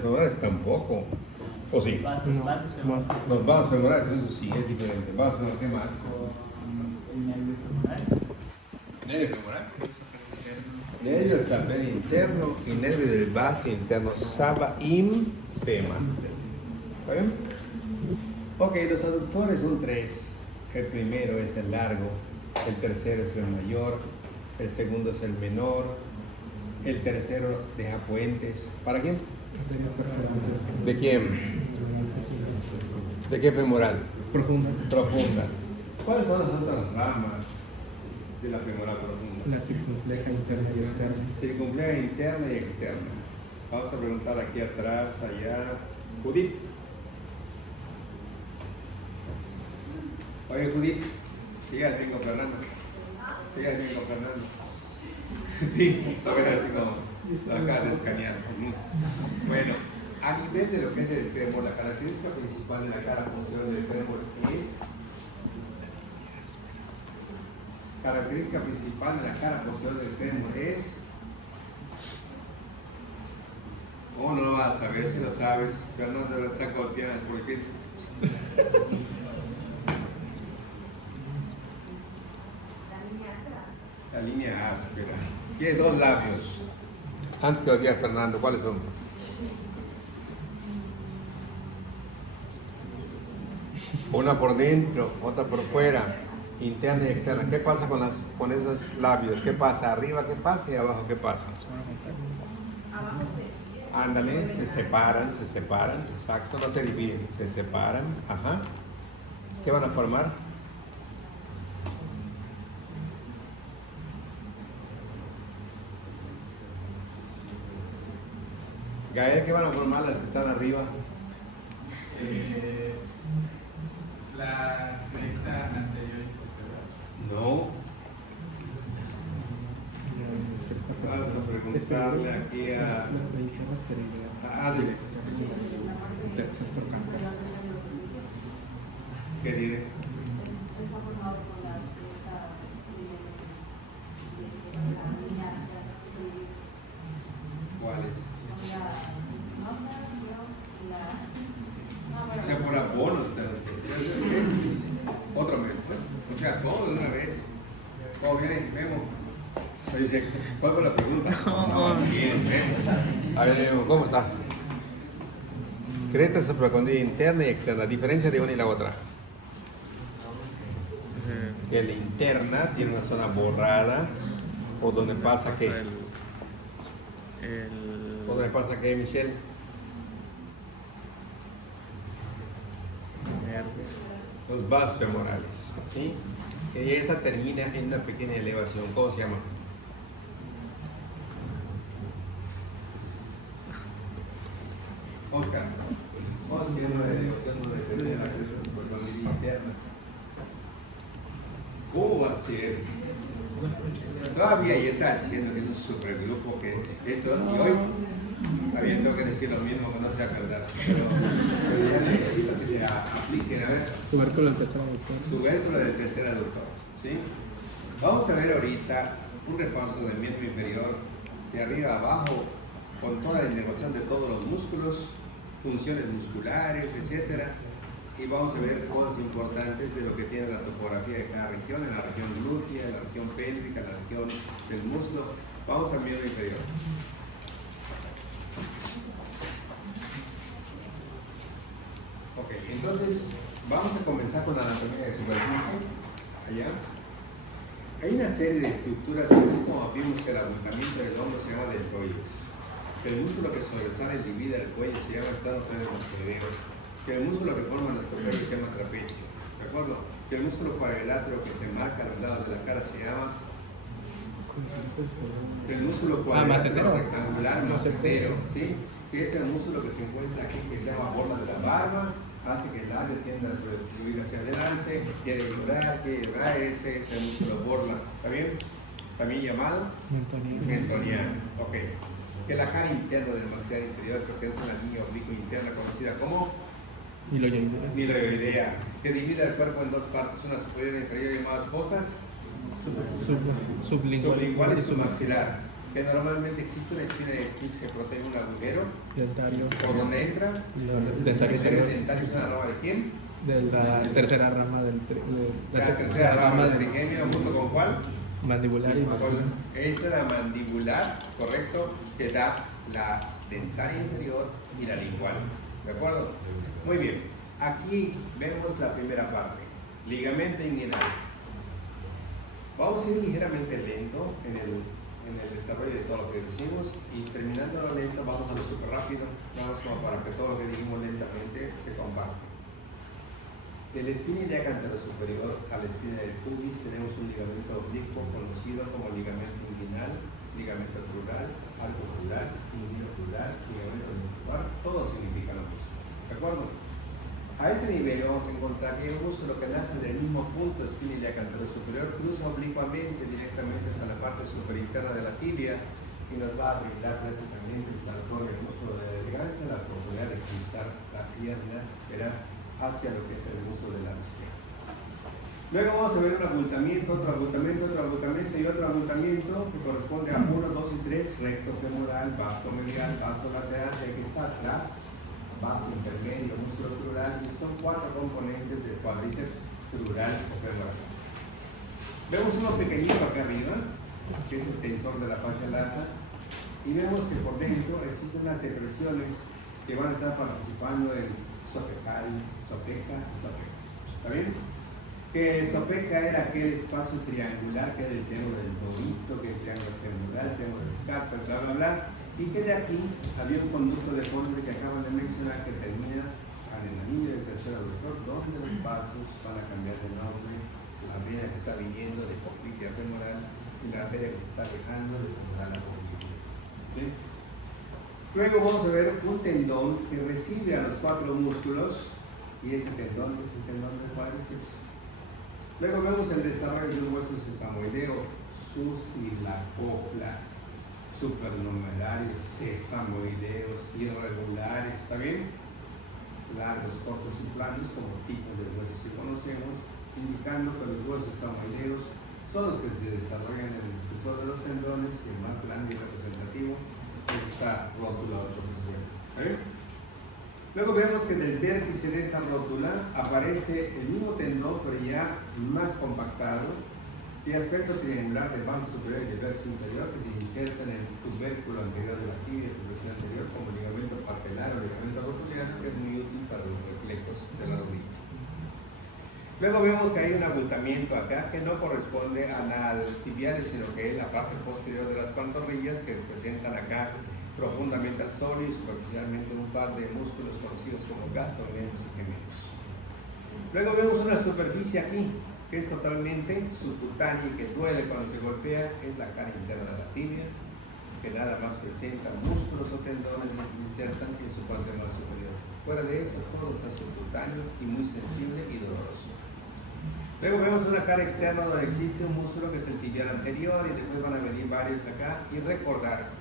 nervios femorales tampoco. ¿O sí? Bases, bases femorales. Los vasos femorales, eso sí, es diferente. Vasos femorales, ¿qué más? El nervio femoral. Nervio femoral. Nervio sapere interno y nervio del base interno, saba infema. ¿Está bien? Ok, los aductores son tres. El primero es el largo, el tercero es el mayor, el segundo es el menor, el tercero deja puentes. ¿Para quién? ¿De quién? ¿De qué femoral? Profunda. Profunda. ¿Cuáles son las otras ramas de la femoral profunda? La circunfleja interna y externa. Circunfleja interna y externa. Vamos a preguntar aquí atrás, allá. Judith. Oye, Judith, sigue al bingo Fernando. Sigue al bingo Fernando. Sí, a ver así no, lo acabas de escanear. Bueno, a nivel de lo que es el fémur, la característica principal de la cara posterior del fémur es. Característica principal de la cara posterior del fémur es. ¿Cómo no lo vas a saber si lo sabes? Fernando lo está golpeando porque. La línea áspera. Tiene dos labios. Antes que lo diga Fernando, ¿cuáles son? Una por dentro, otra por fuera, interna y externa. ¿Qué pasa con esos labios? ¿Qué pasa? ¿Arriba qué pasa y abajo qué pasa? Ándale, se separan, exacto, no se dividen, se separan, ajá. ¿Qué van a formar? Gael, ¿qué van a formar las que están arriba? La cresta anterior y posterior. No. Vas a preguntarle aquí a Adel. ¿Qué diré? ¿Cuáles? O sea, por abonos de otra vez, ¿no? O sea, todo de una vez. ¿Cómo viene, Memo? Me dice, ¿cuál fue la pregunta? No, bien, Memo. A ver, Memo, ¿cómo está? Cresta supracondila interna y externa. Diferencia de una y la otra. Que la interna tiene una zona borrada, o donde pasa qué. ¿O donde pasa qué, Michelle? Los vasos femorales, ¿sí? Que esta termina en una pequeña elevación. ¿Cómo se llama? Oscar, ¿cómo se llama la elevación donde termina la cresta supracondila interna? ¿Cómo va a ser? Todavía ya está diciendo que es un supergrupo, que esto y hoy también tengo que decir lo mismo, que no sea verdad, pero ya necesito que se apliquen. A ver, Tubérculo del tercer aductor. tubérculo del tercer aductor, ¿sí? Vamos a ver ahorita un repaso del miembro inferior de arriba a abajo con toda la inervación de todos los músculos, funciones musculares, etcétera. Y vamos a ver cosas importantes de lo que tiene la topografía de cada región, en la región glútea, en la región pélvica, en la región del muslo. Vamos al miembro inferior. Ok, entonces vamos a comenzar con la anatomía de superficie. Allá. Hay una serie de estructuras que, así como vimos que el abultamiento del hombro se llama deltoides, que el músculo que sobresale y divide el cuello se llama esternocleidomastoideo, que el músculo que forma nuestro cuello se llama trapecio, ¿de acuerdo? Que el músculo cuadrilátero que se marca a los lados de la cara se llama. Que el músculo cuadrilátero rectangular macetero, ¿sí? Que es el músculo que se encuentra aquí, que se llama borla de la barba, hace que el labio tienda a fluir hacia adelante, quiere llorar, ese es el músculo borla, ¿está bien? También llamado mentoniano, ok. Que la cara interna del maxilar inferior presenta una línea oblicua interna conocida como miloidea, que divide el cuerpo en dos partes, una superior e inferior llamadas fosas sublingual y submaxilar. que normalmente existe una espina de Spix que protege un agujero Dentario. por donde entra. Dentario El inferior. dentario es una rama de quién? De la tercera rama del La tercera rama del del trigemio, junto con cuál? mandibular y Esta es la mandibular, correcto, que da la dentaria inferior y la lingual. ¿De acuerdo? Muy bien. Aquí vemos la primera parte, ligamento inguinal. Vamos a ir ligeramente lento en el desarrollo de todo lo que decimos y terminando lo lento vamos a lo súper rápido, nada más como para que todo lo que dijimos lentamente se comparte. De la espina ilíaca anterosuperior a la espina del pubis tenemos un ligamento oblicuo conocido como ligamento inguinal, ligamento crural, arco crural, inguino crural, ligamento ventricular, todo significa lo mismo. ¿De acuerdo? A este nivel vamos a encontrar que hay un músculo que nace del mismo punto, espina ilíaca anterosuperior, cruza oblicuamente directamente hasta la parte superinterna de la tibia y nos va a brindar prácticamente el saltón del músculo de la elegancia, la oportunidad de cruzar la pierna, ¿verdad?, hacia lo que es el músculo de la izquierda. Luego vamos a ver un abultamiento, otro abultamiento, otro abultamiento y otro abultamiento que corresponde a 1, 2 y 3, recto femoral, vasto medial, vasto lateral, el que está atrás, vasto intermedio, músculo crural, y son 4 componentes del cuádriceps crural o femoral. Vemos uno pequeñito acá arriba, que es el tensor de la fascia lata, y vemos que por dentro existen unas depresiones que van a estar participando en sopecal, sopeca y sopeca. ¿Está bien? Que sopeca era aquel espacio triangular que era el triángulo del bonito, que es el triángulo triangular, el triángulo de Scarpa, bla bla bla, y que de aquí había un conducto de Pondre que acaban de mencionar que termina en el anillo del tercer aductor, donde los vasos van a cambiar de nombre, la vena que está viniendo de poplitea femoral y la arteria que se está dejando de femoral a poplitea. ¿Bien? Luego vamos a ver un tendón que recibe a los 4 músculos y ese tendón es el tendón del cuádriceps. Luego vemos el desarrollo de un hueso sesamoideo, susilacopla, supernumerarios, sesamoideos, irregulares, ¿está bien? Largos, cortos y planos como tipos de huesos que conocemos, indicando que los huesos sesamoideos son los que se desarrollan en el espesor de los tendones y el más grande y representativo es esta rótula 8 ¿eh? Luego vemos que del vértice de esta rótula aparece el mismo tendón pero ya más compactado y aspecto triangular del bando superior y del vértice inferior que se inserta en el tubérculo anterior de la tibia y tuberculum anterior como ligamento patelar o ligamento rotuliano, que es muy útil para los reflejos de la rodilla. Luego vemos que hay un abultamiento acá que no corresponde a nada de los tibiales, sino que es la parte posterior de las pantorrillas que presentan acá profundamente al sólido y superficialmente un par de músculos conocidos como gastrocnemios y gemelos. Luego vemos una superficie aquí que es totalmente subcutánea y que duele cuando se golpea, es la cara interna de la tibia, que nada más presenta músculos o tendones que se insertan en su parte más superior. Fuera de eso, todo está subcutáneo y muy sensible y doloroso. Luego vemos una cara externa donde existe un músculo que es el tibial anterior y después van a venir varios acá y recordar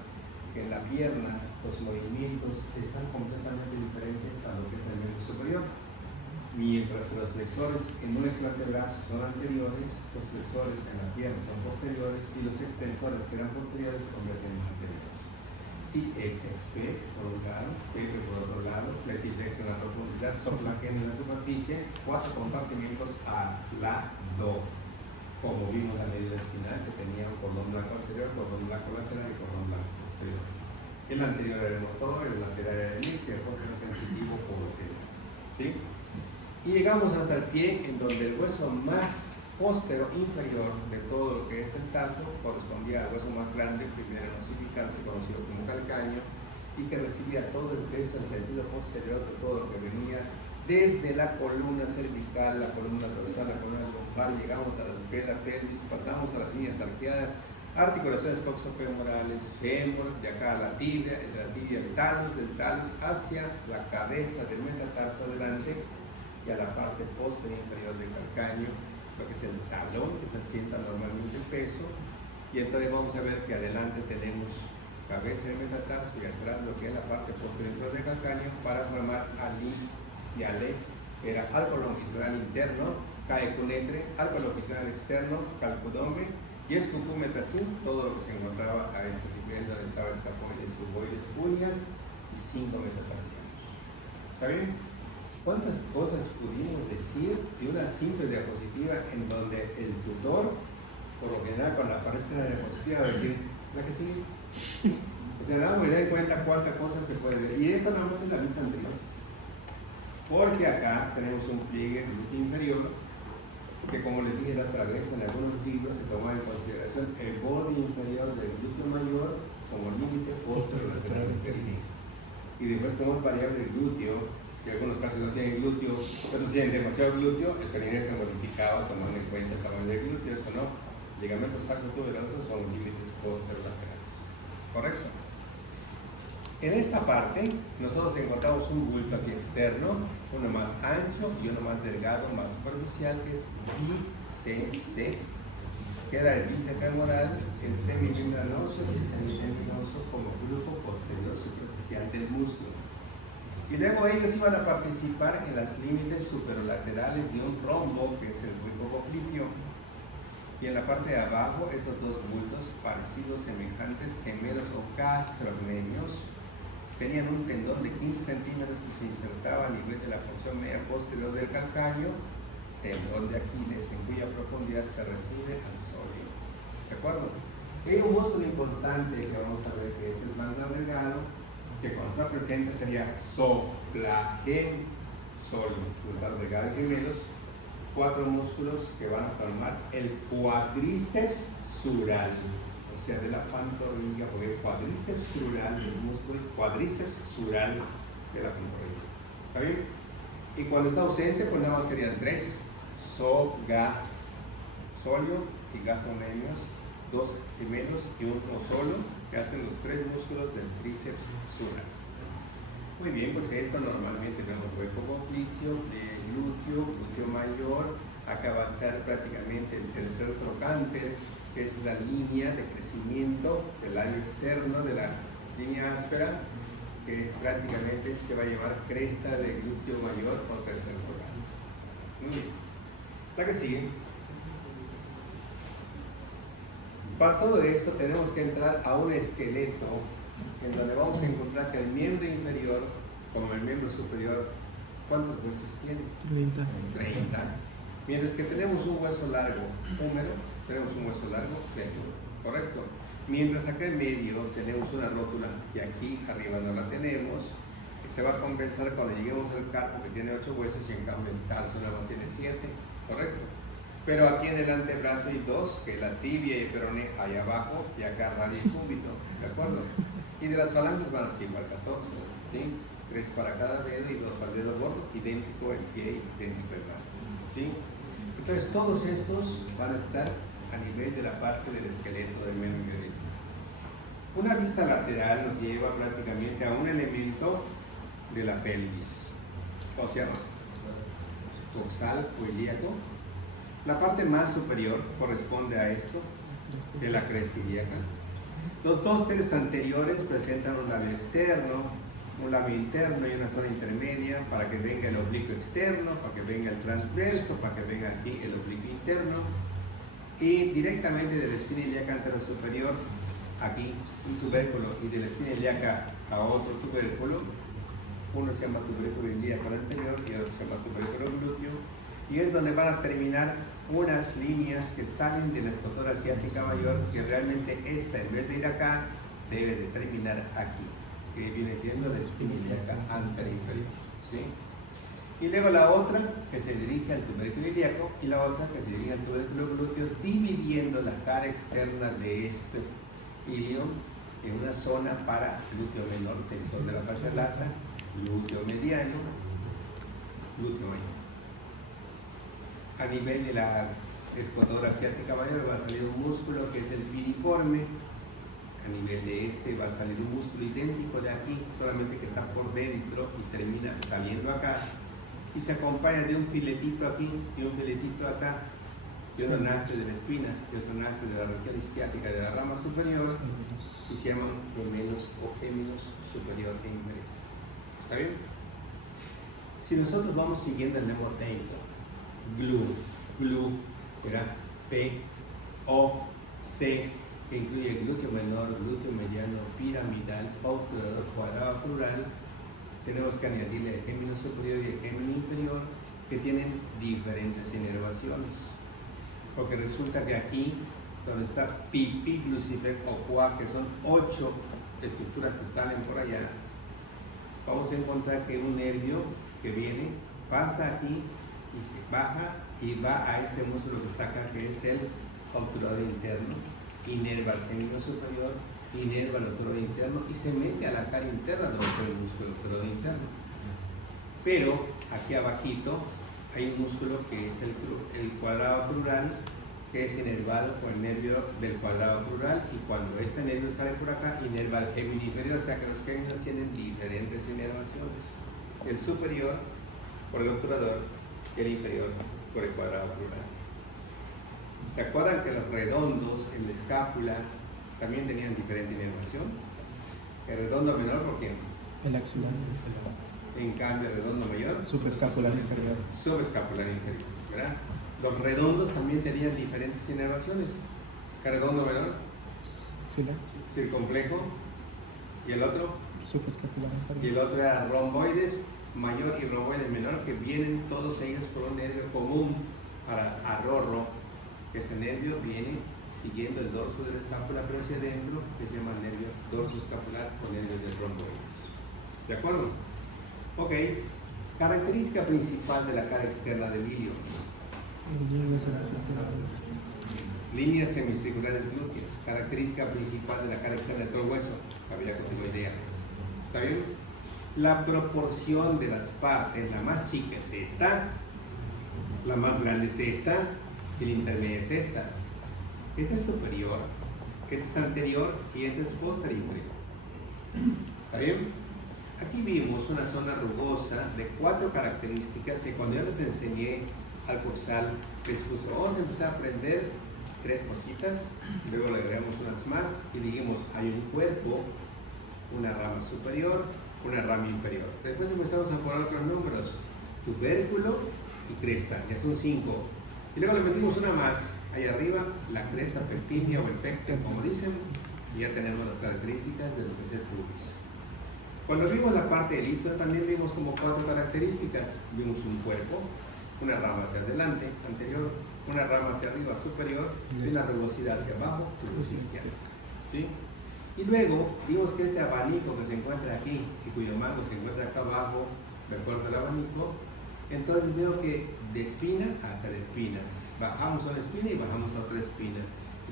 que en la pierna los movimientos están completamente diferentes a lo que es el miembro superior. Mientras que los flexores en nuestro antebrazo son anteriores, los flexores en la pierna son posteriores y los extensores que eran posteriores se convierten en anteriores. TXXP por un lado, PP por otro lado, Fletiflex en la profundidad, soplagen en la superficie, 4 compartimientos al lado, como vimos la medida espinal que tenía un cordón blanco anterior, cordón blanco lateral y cordón blanco posterior. El anterior era el motor, el lateral era el índice, el posterior sensitivo por lo que ¿sí? Y llegamos hasta el pie, en donde el hueso más posterior inferior de todo lo que es el tarso correspondía al hueso más grande, primero en ossificans, conocido como calcáneo, y que recibía todo el peso en el sentido posterior de todo lo que venía desde la columna cervical, la columna dorsal, la columna lumbar, llegamos a la pelvis, pasamos a las líneas arqueadas, articulaciones coxofemorales, fémur, de acá a la tibia, de la tibia al talus, del talus hacia la cabeza del metatarso adelante y a la parte posterior inferior del calcáneo, lo que es el talón, que se asienta normalmente el peso, y entonces vamos a ver que adelante tenemos cabeza del metatarso y atrás lo que es la parte posterior del calcáneo para formar ali y ale, que era arco longitudinal interno, caecunetre, arco longitudinal externo, calcudome y escupúmetracín, todo lo que se encontraba a este tipo que es donde estaba escafoides, cuboides, uñas y 5 metatarsianos. ¿Está bien? ¿Cuántas cosas pudimos decir de una simple diapositiva en donde el tutor, por lo general, cuando aparezca la diapositiva, va a decir, ¿la que sigue? O sea, nada, voy a dar en cuenta cuántas cosas se puede ver. Y esto nada más es la vista anterior. Porque acá tenemos un pliegue glúteo inferior, que como les dije la otra vez, en algunos libros se toma en consideración el borde inferior del glúteo mayor como límite posterolateral inferior. Y después como es variable el glúteo, que en algunos casos no tienen glúteo, otros tienen demasiado glúteo, el perineo se modificaba tomando en cuenta el tamaño del glúteo, eso no. Ligamentos sacrotuberosos son límites posterolaterales. ¿Correcto? En esta parte, nosotros encontramos un bulto aquí externo, uno más ancho y uno más delgado, más superficial, que es BCC, que era el bicefemoral, el semimembranoso y el semimembranoso como grupo posterior superficial del músculo. Y luego ellos iban a participar en las límites superolaterales de un rombo, que es el buicopopliteo. Y en la parte de abajo, estos dos bultos parecidos, semejantes, gemelos o gastrocnemios, tenían un tendón de 15 centímetros que se insertaba a nivel de la porción media posterior del calcáneo, tendón de Aquiles, en cuya profundidad se recibe al sodio. ¿De acuerdo? Hay un músculo inconstante que vamos a ver que es el mandar delgado, que cuando está presente sería soplagem, sodio, mandar delgado y gemelos, 4 músculos que van a formar el cuádriceps sural. O sea, de la pantorrilla, porque el cuádriceps sural del músculo, cuádriceps sural de la pantorrilla. ¿Está bien? Y cuando está ausente, pues nada más serían 3: solio y gastrocnemios, 2 gemelos y uno solo, que hacen los 3 músculos del tríceps sural. Muy bien, pues esto normalmente vemos hueco popliteo, glúteo, glúteo mayor. Acá va a estar prácticamente el tercer trocánter, que es la línea de crecimiento del labio externo de la línea áspera, que prácticamente se va a llamar cresta de glúteo mayor o tercer trocánter. Muy bien. La que sigue. Para todo esto tenemos que entrar a un esqueleto en donde vamos a encontrar que el miembro inferior, como el miembro superior, ¿cuántos huesos tiene? 30. Mientras que tenemos un hueso largo húmero, tenemos un hueso largo flémur, ¿correcto? Mientras acá en medio tenemos una rótula y aquí arriba no la tenemos, que se va a compensar cuando lleguemos al carpo, que tiene 8 huesos, y en cambio el tarso no tiene 7, ¿correcto? Pero aquí en el antebrazo hay 2, que es la tibia y el peroné ahí abajo, y acá radio y cúbito, ¿de acuerdo? Y de las falanges van a ser igual 14, ¿sí? 3 para cada dedo y 2 para el dedo gordo, idéntico el pie y idéntico el brazo, ¿sí? Entonces todos estos van a estar a nivel de la parte del esqueleto del miembro inferior. Una vista lateral nos lleva prácticamente a un elemento de la pelvis. ¿Cómo se llama? Coxal o ilíaco. La parte más superior corresponde a esto, de la cresta ilíaca. Los 2 tercios anteriores presentan un labio externo, un labio interno y una zona intermedia para que venga el oblicuo externo, para que venga el transverso, para que venga aquí el oblicuo interno. Y directamente de la espina ilíaca anterosuperior, aquí un tubérculo, y de la espina ilíaca a otro tubérculo, uno se llama tubérculo ilíaco anterior y otro se llama tubérculo glúteo, y es donde van a terminar unas líneas que salen de la escotora asiática mayor, que realmente esta, en vez de ir acá, debe de terminar aquí, que viene siendo la espina ilíaca anterior, ¿sí? Y luego la otra que se dirige al tubérculo ilíaco y la otra que se dirige al tubérculo glúteo, dividiendo la cara externa de este ilio en una zona para glúteo menor, tensor de la fascia lata, glúteo mediano, glúteo mayor. A nivel de la escotora asiática mayor va a salir un músculo que es el piriforme. A nivel de este va a salir un músculo idéntico de aquí, solamente que está por dentro y termina saliendo acá. Y se acompaña de un filetito aquí y un filetito acá. Y uno nace de la espina y otro nace de la región isquiática de la rama superior y se llaman gemelos o géminos superior e inferior. ¿Está bien? Si nosotros vamos siguiendo el mnemotecto, GLU, GLU, ¿verdad? P, O, C, que incluye glúteo menor, glúteo mediano, piramidal, obturador cuadrado plural. Tenemos que añadirle el gémino superior y el gémino inferior, que tienen diferentes inervaciones. Porque resulta que aquí, donde está pi, lucifer o qua, que son 8 estructuras que salen por allá, vamos a encontrar que un nervio que viene, pasa aquí y se baja y va a este músculo que está acá, que es el obturador interno, inerva el gémino superior, inerva el obturador interno y se mete a la cara interna donde está el músculo obturador interno. Pero aquí abajito hay un músculo que es el cuadrado plural, que es inervado por el nervio del cuadrado plural, y cuando este nervio sale por acá, inerva el gémino inferior, o sea que los géminos tienen diferentes inervaciones. El superior por el obturador y el inferior por el cuadrado plural. ¿Se acuerdan que los redondos en la escápula también tenían diferente inervación? El redondo menor, ¿por qué? El axilar. En cambio, el redondo mayor, Subescapular inferior. subescapular inferior, ¿verdad? Los redondos también tenían diferentes inervaciones. El redondo menor, Axilar. circunflejo, y el otro, Subescapular y inferior. el otro era romboides mayor y romboides menor, que vienen todos ellos por un nervio común para arrorro, que ese nervio viene siguiendo el dorso de la escápula, pero hacia adentro, que se llama nervio dorso escapular o nervio de romboides. ¿De acuerdo? Ok. Característica principal de la cara externa del ilio. Líneas semicirculares glúteas. Característica principal de la cara externa de todo el hueso. Había como idea. ¿Está bien? La proporción de las partes, la más chica es esta, la más grande es esta, y la intermedia es esta. Esta es superior, esta es anterior y esta es posterior. ¿Está bien? Aquí vimos una zona rugosa de 4 características que cuando yo les enseñé al cursar les puse, vamos a empezar a aprender 3 cositas, luego le agregamos unas más y dijimos, hay un cuerpo, una rama superior, una rama inferior. Después empezamos a poner otros números, tubérculo y cresta, ya son 5. Y luego le metimos una más, ahí arriba, la cresta pectínea o el pecten, como dicen, y ya tenemos las características de lo que es el pubis. Cuando vimos la parte del isquio también vimos como 4 características. Vimos un cuerpo, una rama hacia adelante, anterior, una rama hacia arriba, superior, y una rugosidad hacia abajo, tubus isquial. ¿Sí? Y luego vimos que este abanico que se encuentra aquí y cuyo mango se encuentra acá abajo, me acuerdo del abanico, entonces veo que de espina hasta la espina, bajamos a una espina y bajamos a otra espina,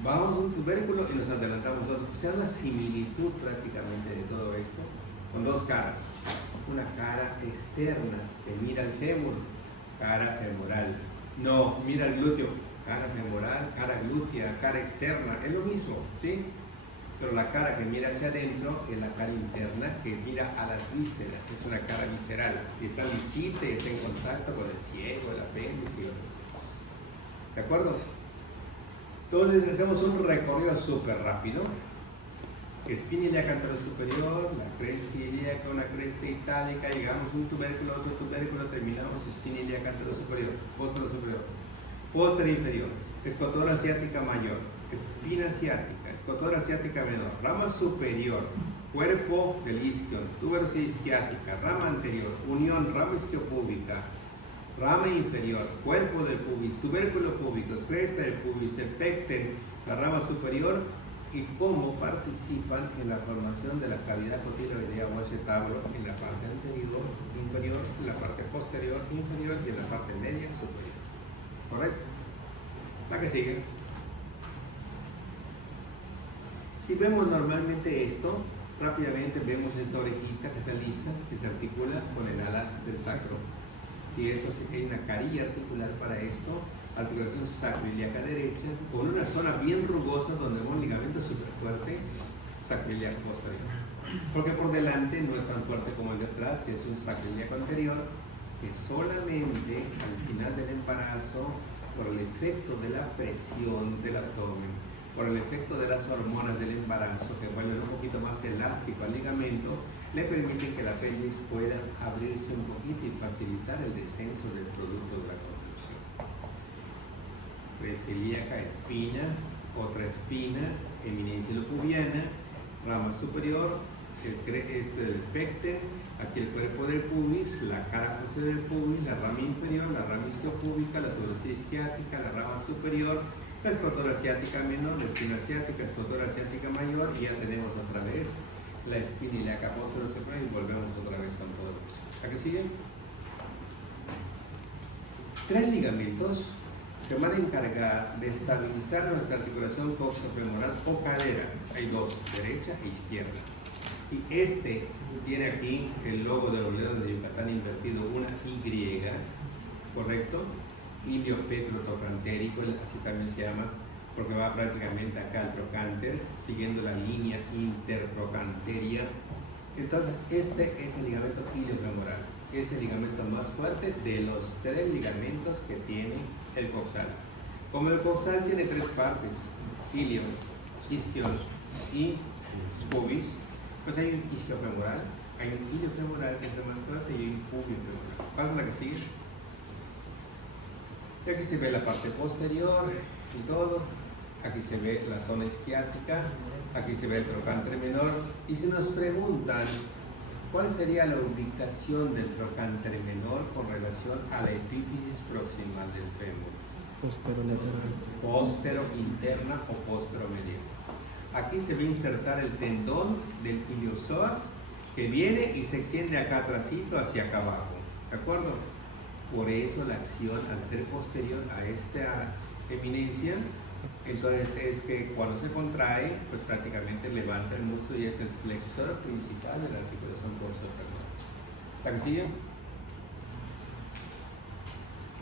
bajamos un tubérculo y nos adelantamos a otro. O sea, la similitud prácticamente de todo esto, con 2 caras. Una cara externa que mira el fémur, cara femoral. No, mira el glúteo, cara femoral, cara glútea, cara externa, es lo mismo, ¿sí? Pero la cara que mira hacia adentro es la cara interna que mira a las vísceras, es una cara visceral. Y está lisite, está en contacto con el ciego, el apéndice y otras cosas. ¿De acuerdo? Entonces hacemos un recorrido súper rápido. Espina ilíaca anterior superior, la cresta ilíaca, una cresta itálica, llegamos un tubérculo, otro tubérculo, terminamos espina ilíaca anterior superior, posterior superior, posterior inferior, escotora asiática mayor, espina asiática, escotora asiática menor, rama superior, cuerpo del isquio, tuberosidad isquiática, rama anterior, unión, rama isquiopúbica, rama inferior, cuerpo del pubis, tubérculo púbico, cresta del pubis, el pecten, la rama superior, y cómo participan en la formación de la cavidad cotiloidea o acetábulo en la parte anterior, inferior, en la parte posterior, inferior y en la parte media superior. ¿Correcto? La que sigue. Si vemos normalmente esto, rápidamente vemos esta orejita que está lisa, que se articula con el ala del sacro. Y eso hay una carilla articular para esto, articulación sacroiliaca derecha, con una zona bien rugosa donde hay un ligamento súper fuerte, sacroiliaco posterior. Porque por delante no es tan fuerte como el de atrás, que es un sacroiliaco anterior, que solamente al final del embarazo, por el efecto de la presión del abdomen, por el efecto de las hormonas del embarazo, que vuelven un poquito más elástico al ligamento, le permiten que el apéndice pueda abrirse un poquito y facilitar el descenso del producto de la concepción. Cresta ilíaca, espina, otra espina, eminencia locubiana, rama superior, del pecten, aquí el cuerpo del pubis, la cara posterior del pubis, la rama inferior, la rama isquiopúbica, la tuberosidad isquiática, la rama superior, la escrotora asiática menor, la espina asiática, escrotora asiática mayor, y ya tenemos otra vez la espina ilíaca posterior superior y volvemos otra vez con todo el curso. ¿A qué sigue? 3 ligamentos se van a encargar de estabilizar nuestra articulación coxofemoral o cadera. Hay 2, derecha e izquierda. Y este tiene aquí el logo de los dedos de Yucatán invertido, una Y, ¿correcto? Iliopetrotrocantérico, así también se llama, porque va prácticamente acá al trocánter, siguiendo la línea intertrocanteria. Entonces, este es el ligamento iliofemoral. Es el ligamento más fuerte de los 3 ligamentos que tiene el coxal. Como el coxal tiene 3 partes, ilio, isquios y pubis, pues hay un isquiofemoral, hay un iliofemoral que es el más fuerte y hay un pubiofemoral. Pasa la que sigue. Y aquí se ve la parte posterior y todo. Aquí se ve la zona isquiática, aquí se ve el trocánter menor. Y si nos preguntan cuál sería la ubicación del trocánter menor con relación a la epífisis proximal del fémur, póstero interna o póstero medial. Aquí se ve insertar el tendón del iliopsoas que viene y se extiende acá atrásito hacia acá abajo, ¿de acuerdo? Por eso la acción al ser posterior a esta eminencia, entonces es que cuando se contrae, pues prácticamente levanta el músculo y es el flexor principal de la articulación coxofemoral. ¿La que sigue?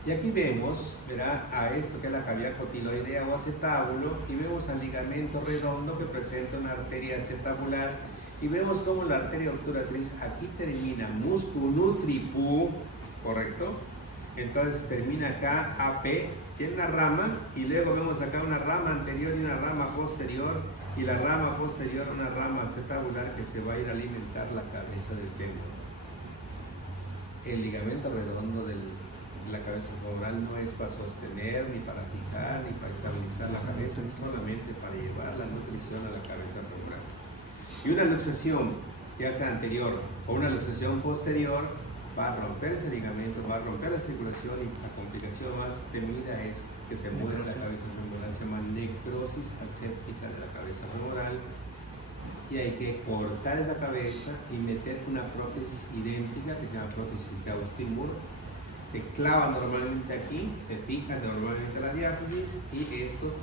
Y aquí vemos, verá, a esto que es la cavidad cotiloidea o acetábulo, y vemos al ligamento redondo que presenta una arteria acetabular, y vemos cómo la arteria obturatriz aquí termina músculo nutripú, ¿correcto? Entonces termina acá AP, tiene una rama, y luego vemos acá una rama anterior y una rama posterior, y la rama posterior una rama acetabular que se va a ir a alimentar la cabeza del fémur. El ligamento redondo de la cabeza femoral no es para sostener, ni para fijar, ni para estabilizar la cabeza, es solamente para llevar la nutrición a la cabeza femoral. Y una luxación, ya sea anterior o una luxación posterior, va a romper ese ligamento, va a romper la circulación, y la complicación más temida es que se muere la cabeza femoral, se llama necrosis aséptica de la cabeza femoral, y hay que cortar la cabeza y meter una prótesis idéntica que se llama prótesis de Austin-Burr. Se clava normalmente aquí, se fija normalmente la diáfisis, y esto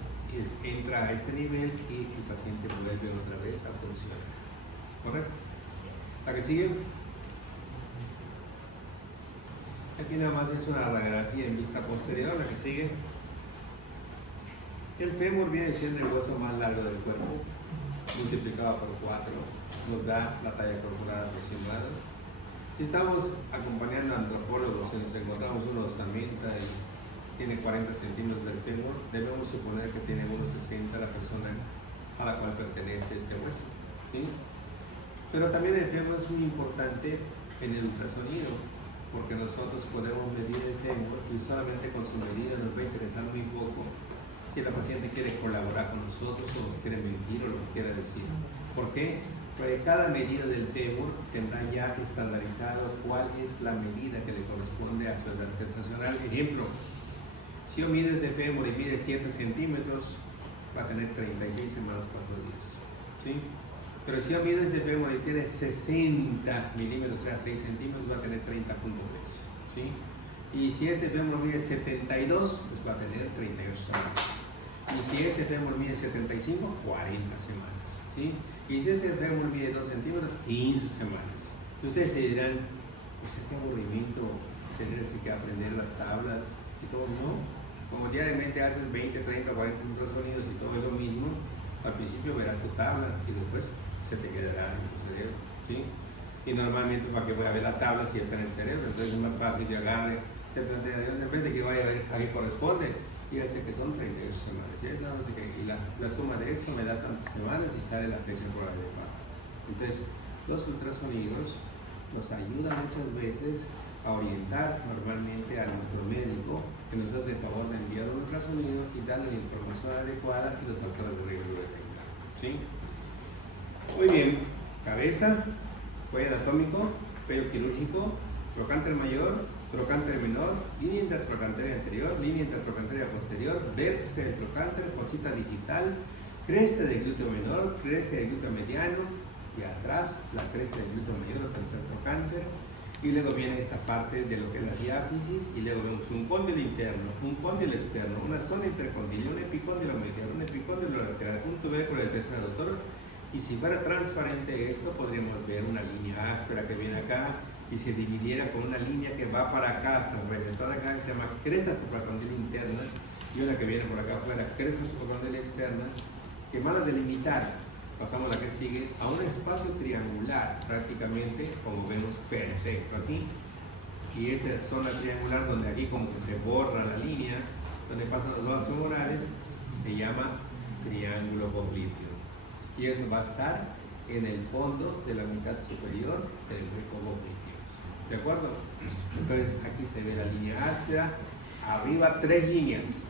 entra a este nivel y el paciente vuelve otra vez a funcionar. ¿Correcto? ¿La que sigue? Aquí nada más es una radiografía en vista posterior. La que sigue. El fémur viene siendo el hueso más largo del cuerpo, multiplicado por 4, nos da la talla corporal aproximada. Si estamos acompañando a antropólogos y nos encontramos una osamenta y tiene 40 centímetros del fémur, debemos suponer que tiene unos 60 la persona a la cual pertenece este hueso, ¿sí? Pero también el fémur es muy importante en el ultrasonido, porque nosotros podemos medir el fémur y solamente con su medida nos va a interesar muy poco si la paciente quiere colaborar con nosotros o nos quiere mentir o lo que quiera decir. ¿Por qué? Porque cada medida del fémur tendrá ya estandarizado cuál es la medida que le corresponde a su edad gestacional. Ejemplo, si yo mides de fémur y mide 7 centímetros, va a tener 36 semanas 4 días, ¿sí? Pero si yo mides de fémur y tiene 60 milímetros, o sea 6 centímetros, va a tener 30.3, ¿sí? Y si este fémur mide 72, pues va a tener 38 semanas. Y si este fémur mide 75, 40 semanas, ¿sí? Y si ese fémur mide 2 centímetros, 15 semanas. Y ustedes se dirán, pues qué aburrimiento tener que aprender las tablas y todo, ¿no? Como diariamente haces 20, 30, 40 ultrasonidos y todo es lo mismo, al principio verás su tabla y después se te quedará en tu cerebro, ¿sí? Y normalmente, ¿para qué voy a ver la tabla si está en el cerebro? Entonces es más fácil que agarre, de repente que vaya a ver a qué corresponde, y ya sé que son 38 semanas, ¿sí? No sé qué, y la suma de esto me da tantas semanas y sale la fecha probable de parto. Entonces, los ultrasonidos nos ayudan muchas veces a orientar normalmente a nuestro médico, que nos hace el favor de enviar un ultrasonido y darle la información adecuada y los factores de riesgo que tenga. ¿Sí? Muy bien, cabeza, cuello anatómico, cuello quirúrgico, trocánter mayor, trocánter menor, línea intertrocánter anterior, línea intertrocánter posterior, vértice del trocánter, cosita digital, cresta del glúteo menor, cresta del glúteo mediano y atrás la cresta del glúteo mayor, el tercer trocánter. Y luego viene esta parte de lo que es la diáfisis y luego vemos un cóndilo interno, un cóndilo externo, una zona intercondilo, un epicóndilo mediano, un epicóndilo lateral, un tubérculo del tercer aductor. Y si fuera transparente esto, podríamos ver una línea áspera que viene acá y se dividiera con una línea que va para acá hasta reventar acá, que se llama cresta supracondila interna, y una que viene por acá afuera, cresta supracondila externa, que van a delimitar, pasamos a la que sigue, a un espacio triangular prácticamente, como vemos perfecto aquí. Y esta zona triangular donde aquí como que se borra la línea, donde pasan los vasos femorales, se llama triángulo popliteo. Y eso va a estar en el fondo de la mitad superior del hueco popliteo. ¿De acuerdo? Entonces aquí se ve la línea áspera, arriba 3 líneas.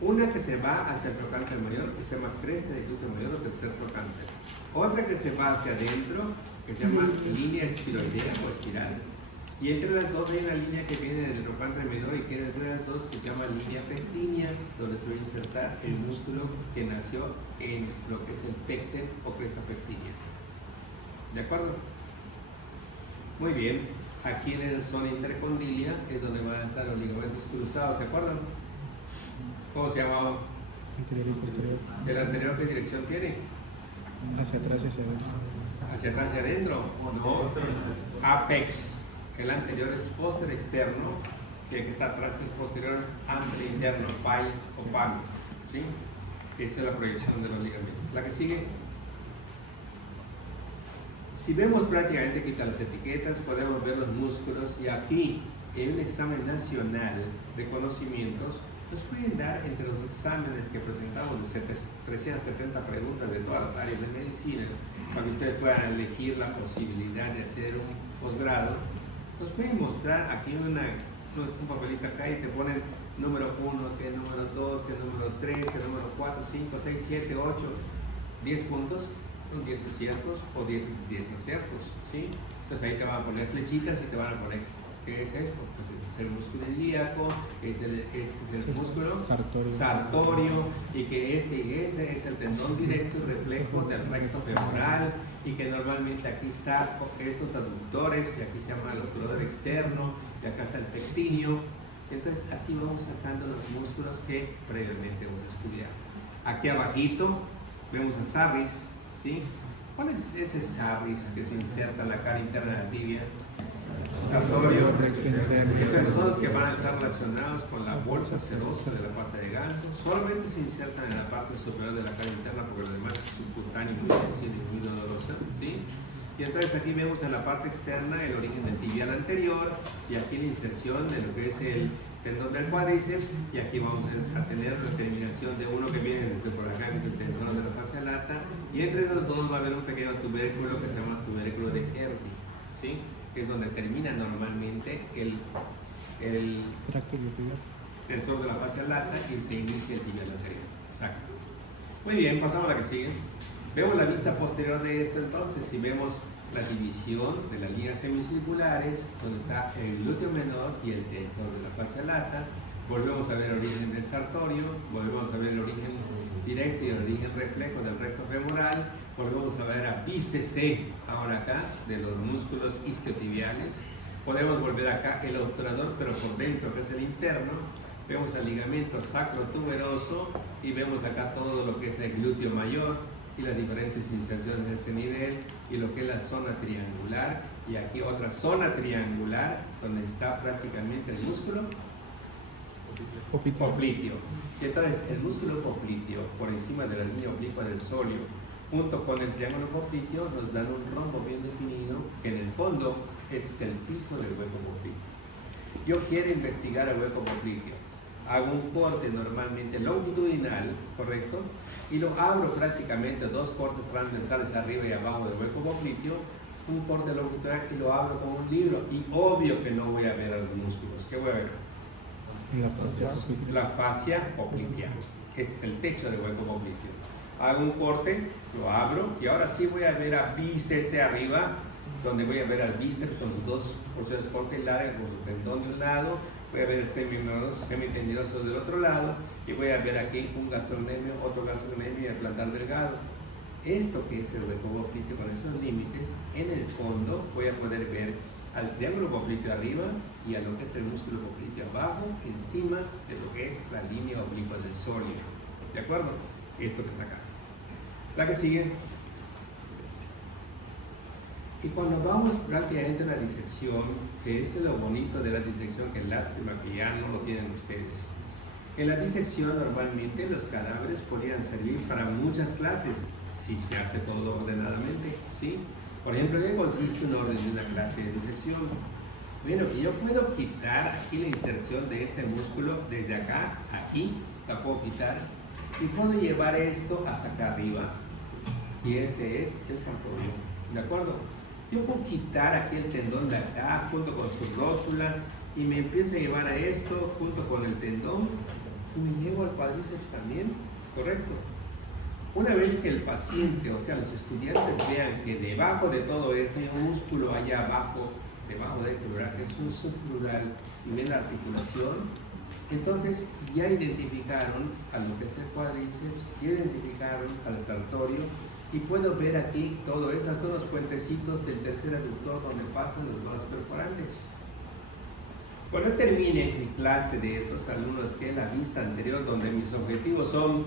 Una que se va hacia el trocánter mayor, que se llama cresta del glúteo mayor o tercer trocánter. Otra que se va hacia adentro, que se llama línea espiroidea o espiral. Y entre las dos hay una línea que viene del trocánter menor y que entre las dos que se llama línea pectínea, donde se va a insertar el músculo que nació en lo que es el pecten o cresta pectínea. ¿De acuerdo? Muy bien. Aquí en la zona intercondilia es donde van a estar los ligamentos cruzados, ¿se acuerdan? ¿Cómo se llama? Anterior y posterior. ¿El anterior qué dirección tiene? Hacia atrás y hacia adentro. ¿Hacia atrás y adentro? No. Apex. El anterior es póster externo, y el que está atrás que es posterior es ante interno, pai o pan. ¿Sí? Esta es la proyección de los ligamentos. La que sigue. Si vemos prácticamente quita las etiquetas, podemos ver los músculos y aquí en un examen nacional de conocimientos nos pueden dar entre los exámenes que presentamos de 370 preguntas de todas las áreas de medicina para que ustedes puedan elegir la posibilidad de hacer un posgrado. Nos pueden mostrar aquí un papelito acá y te ponen número 1, que número 2, que número 3, que número 4, 5, 6, 7, 8, 10 puntos, son 10 aciertos o 10 aciertos, ¿sí? Entonces ahí te van a poner flechitas y te van a poner, ¿qué es esto? Pues este es el músculo ilíaco, este es el músculo sartorio, y que este es el tendón directo y reflejo del recto femoral, y que normalmente aquí están estos aductores, y aquí se llama el obturador externo, y acá está el pectíneo. Entonces así vamos sacando los músculos que previamente hemos estudiado. Aquí abajito vemos a Sarris, ¿sí? ¿Cuál es ese Sarris que se inserta en la cara interna de la tibia? Sartorio. Esos son los que van a estar relacionados con la bolsa serosa de la parte de ganso. Solamente se insertan en la parte superior de la cara interna porque lo demás es subcutáneo, muy sensible y muy doloroso, ¿sí? Y entonces aquí vemos en la parte externa el origen del tibial anterior y aquí la inserción de lo que es el tendón del cuádriceps, y aquí vamos a tener la terminación de uno que viene desde por acá, que es el tensor de la fascia lata, y entre los dos va a haber un pequeño tubérculo que se llama tubérculo de Hervey, ¿sí? Que es donde termina normalmente el Tracto gluteal. tensor de la fascia lata y se inicia el tibial anterior. Exacto. Muy bien, pasamos a la que sigue. Vemos la vista posterior de esto entonces y vemos la división de las líneas semicirculares, donde está el glúteo menor y el tensor de la fascia lata. Volvemos a ver el origen del sartorio, volvemos a ver el origen directo y el origen reflejo del recto femoral, volvemos a ver a bíceps ahora acá de los músculos isquiotibiales, podemos volver acá el obturador pero por dentro que es el interno, vemos el ligamento sacrotuberoso y vemos acá todo lo que es el glúteo mayor y las diferentes inserciones de este nivel y lo que es la zona triangular, y aquí otra zona triangular donde está prácticamente el músculo popliteo. Y entonces el músculo popliteo por encima de la línea oblicua del sóleo junto con el triángulo popliteo nos dan un rombo bien definido que en el fondo es el piso del hueco popliteo. Yo quiero investigar el hueco popliteo, hago un corte normalmente longitudinal, ¿correcto? Y lo abro prácticamente 2 cortes transversales arriba y abajo del hueco popliteo un corte longitudinal y lo abro con un libro. Y obvio que no voy a ver a los músculos. ¿Qué voy a ver? La fascia popliteal. La fascia popliteal. Es el techo del hueco popliteo. Hago un corte, lo abro y ahora sí voy a ver a bíceps arriba, donde voy a ver al bíceps con sus dos porciones cortas y largas, con su tendón de un lado. Voy a ver el semitendidoso del otro lado y voy a ver aquí un gastrocnemio, otro gastrocnemio y el plantar delgado. Esto que es el hueco popliteo con esos límites, en el fondo voy a poder ver al triángulo popliteo arriba y a lo que es el músculo popliteo abajo, encima de lo que es la línea oblicua del sóleo. ¿De acuerdo? Esto que está acá. La que sigue. Y cuando vamos prácticamente a la disección, que este es lo bonito de la disección, que lástima que ya no lo tienen ustedes. En la disección normalmente los cadáveres podrían servir para muchas clases, si se hace todo ordenadamente, ¿sí? Por ejemplo, ¿en qué consiste un orden de una clase de disección? Bueno, yo puedo quitar aquí la inserción de este músculo desde acá, aquí, la puedo quitar, y puedo llevar esto hasta acá arriba, y ese es el sartorio, ¿de acuerdo? Yo puedo quitar aquí el tendón de acá junto con su rótula y me empiezo a llevar a esto junto con el tendón y me llevo al cuádriceps también, ¿correcto? Una vez que el paciente, o sea, los estudiantes vean que debajo de todo esto hay un músculo allá abajo, debajo del plural, que es un subplural y ven la articulación, entonces ya identificaron a lo que es el cuádriceps, ya identificaron al sartorio y puedo ver aquí todo eso, hasta los puentecitos del tercer aductor donde pasan los vasos perforantes. Cuando termine mi clase de estos alumnos, que es la vista anterior, donde mis objetivos son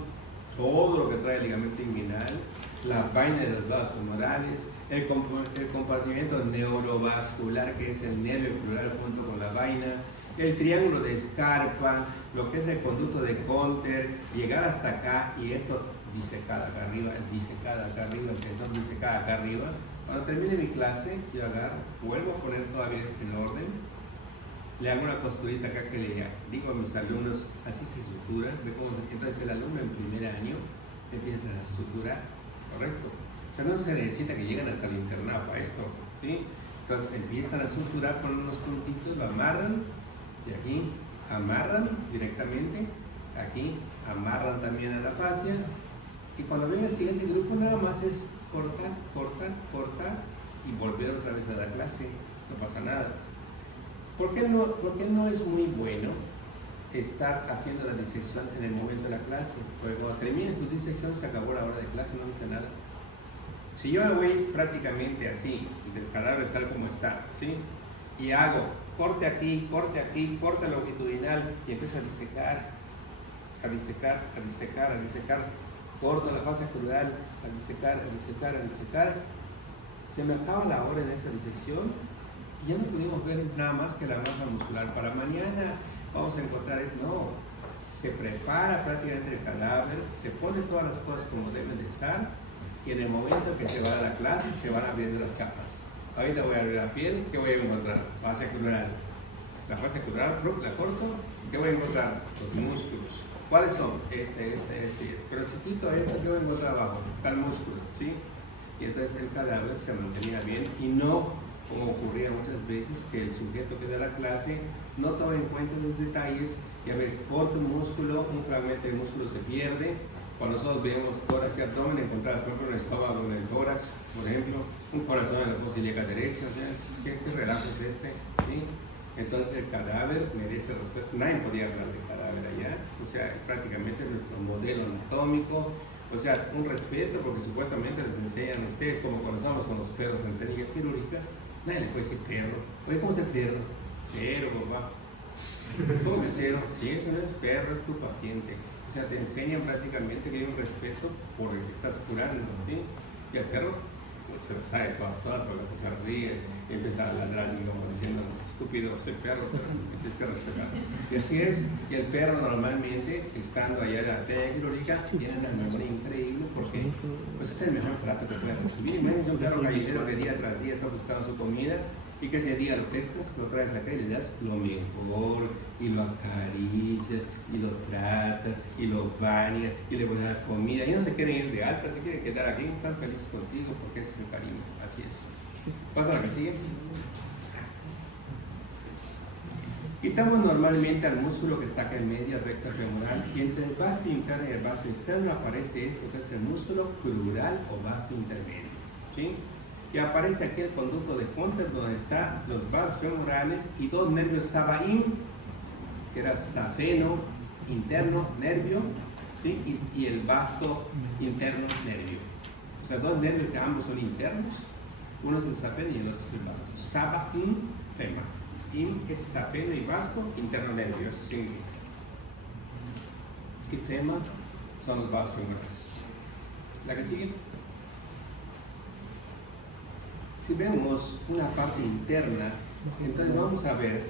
todo lo que trae el ligamento inguinal, la vaina de los vasos femorales, el compartimiento neurovascular, que es el nervio plural junto con la vaina, el triángulo de Scarpa, lo que es el conducto de Conter, llegar hasta acá y esto disecada acá arriba, disecada acá arriba, el tensor disecada acá arriba. Cuando termine mi clase, yo agarro, vuelvo a poner todavía en orden, le hago una costurita acá que le digo a mis alumnos, así se sutura, entonces el alumno en primer año empieza a suturar, ¿correcto? O sea, no se necesita que lleguen hasta el internado a esto, ¿sí? Entonces empiezan a suturar con unos puntitos, lo amarran y aquí amarran directamente, aquí amarran también a la fascia y cuando venga el siguiente grupo nada más es cortar, cortar, cortar y volver otra vez a la clase, no pasa nada. ¿Por qué no es muy bueno estar haciendo la disección en el momento de la clase? Porque cuando termine su disección se acabó la hora de clase, no viste nada. Si yo me voy prácticamente así, del cadáver tal como está, ¿sí? Y hago corte aquí, corte longitudinal y empiezo a disecar, a disecar, a disecar, a disecar, corto la fase crural, a disecar, a disecar, a disecar, se me acaba la hora en esa disección y ya no pudimos ver nada más que la masa muscular. Para mañana vamos a encontrar eso, no, se prepara prácticamente el cadáver, se pone todas las cosas como deben de estar y en el momento que se va a la clase se van abriendo las capas. Ahorita voy a abrir la piel, ¿qué voy a encontrar? Fase crural. La fase crural, la corto, ¿qué voy a encontrar? Los músculos. ¿Cuáles son? Este. Pero si quito esto, ¿qué voy a encontrar abajo? Tal músculo, ¿sí? Y entonces el cadáver se mantenía bien y no, como ocurría muchas veces, que el sujeto que da la clase no toma en cuenta los detalles. Ya ves, corto un músculo, un fragmento de músculo se pierde. Cuando nosotros vemos tórax y abdomen, encontramos por ejemplo un estómago en el tórax, por ejemplo, un corazón en la fosa ilíaca derecha, o sea, ¿qué relajo es este? ¿Sí? Entonces el cadáver merece respeto. Nadie podía hablar de cadáver allá, o sea, prácticamente nuestro modelo anatómico, o sea, un respeto porque supuestamente les enseñan a ustedes, como cuando estamos con los perros en técnica quirúrgica, nadie le puede decir perro. Oye, ¿cómo está el perro? Cero, papá. ¿Cómo que cero? Sí, eso no es perro, es tu paciente. O sea, te enseñan prácticamente que hay un respeto por el que estás curando, ¿sí? Y el perro, pues se lo sabe todas, porque se ríe y empieza a ladrar así como diciendo, estúpido, soy perro, pero me tienes que respetar. Y así es, y el perro normalmente, estando allá en la técnica quirúrgica, tiene una memoria increíble porque pues, es el mejor plato que puede recibir. Imagínense un perro callejero que día tras día está buscando su comida y que ese día lo pescas, lo traes acá y le das lo mejor y lo acaricias y lo tratas y lo bañas y le vas a dar comida y no se quieren ir de alta, se quieren quedar aquí, están felices contigo porque es el cariño, así es. Pasa a la que sigue. Quitamos normalmente al músculo que está acá en medio, recto femoral, y entre el vasto interno y el vasto externo aparece esto que es el músculo crural o vasto intermedio. ¿Sí? Y aparece aquí el conducto de Hunter donde están los vasos femorales y dos nervios sabaim, que era safeno interno nervio, ¿sí? y el vasto interno nervio. O sea, dos nervios que ambos son internos, uno es el safeno y el otro es el vasto. Sabaim, fema. Im es safeno y vasto, interno nervio, eso significa. Y fema son los vasos femorales. La que sigue. Si vemos una parte interna, entonces vamos a ver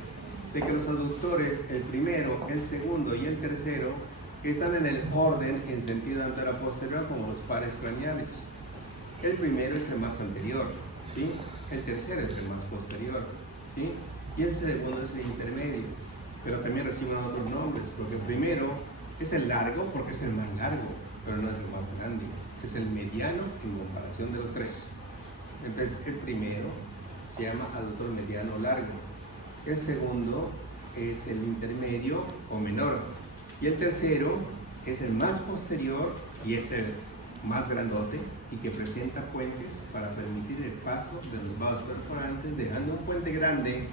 de que los aductores, el primero, el segundo y el tercero, están en el orden en sentido antero-posterior como los pares craneales. El primero es el más anterior, ¿sí? El tercero es el más posterior, ¿sí? Y el segundo es el intermedio, pero también reciben otros nombres, porque el primero es el largo porque es el más largo, pero no es el más grande, es el mediano en comparación de los tres. Entonces el primero se llama aductor mediano largo, el segundo es el intermedio o menor, y el tercero es el más posterior y es el más grandote y que presenta puentes para permitir el paso de los vasos perforantes, dejando un puente grande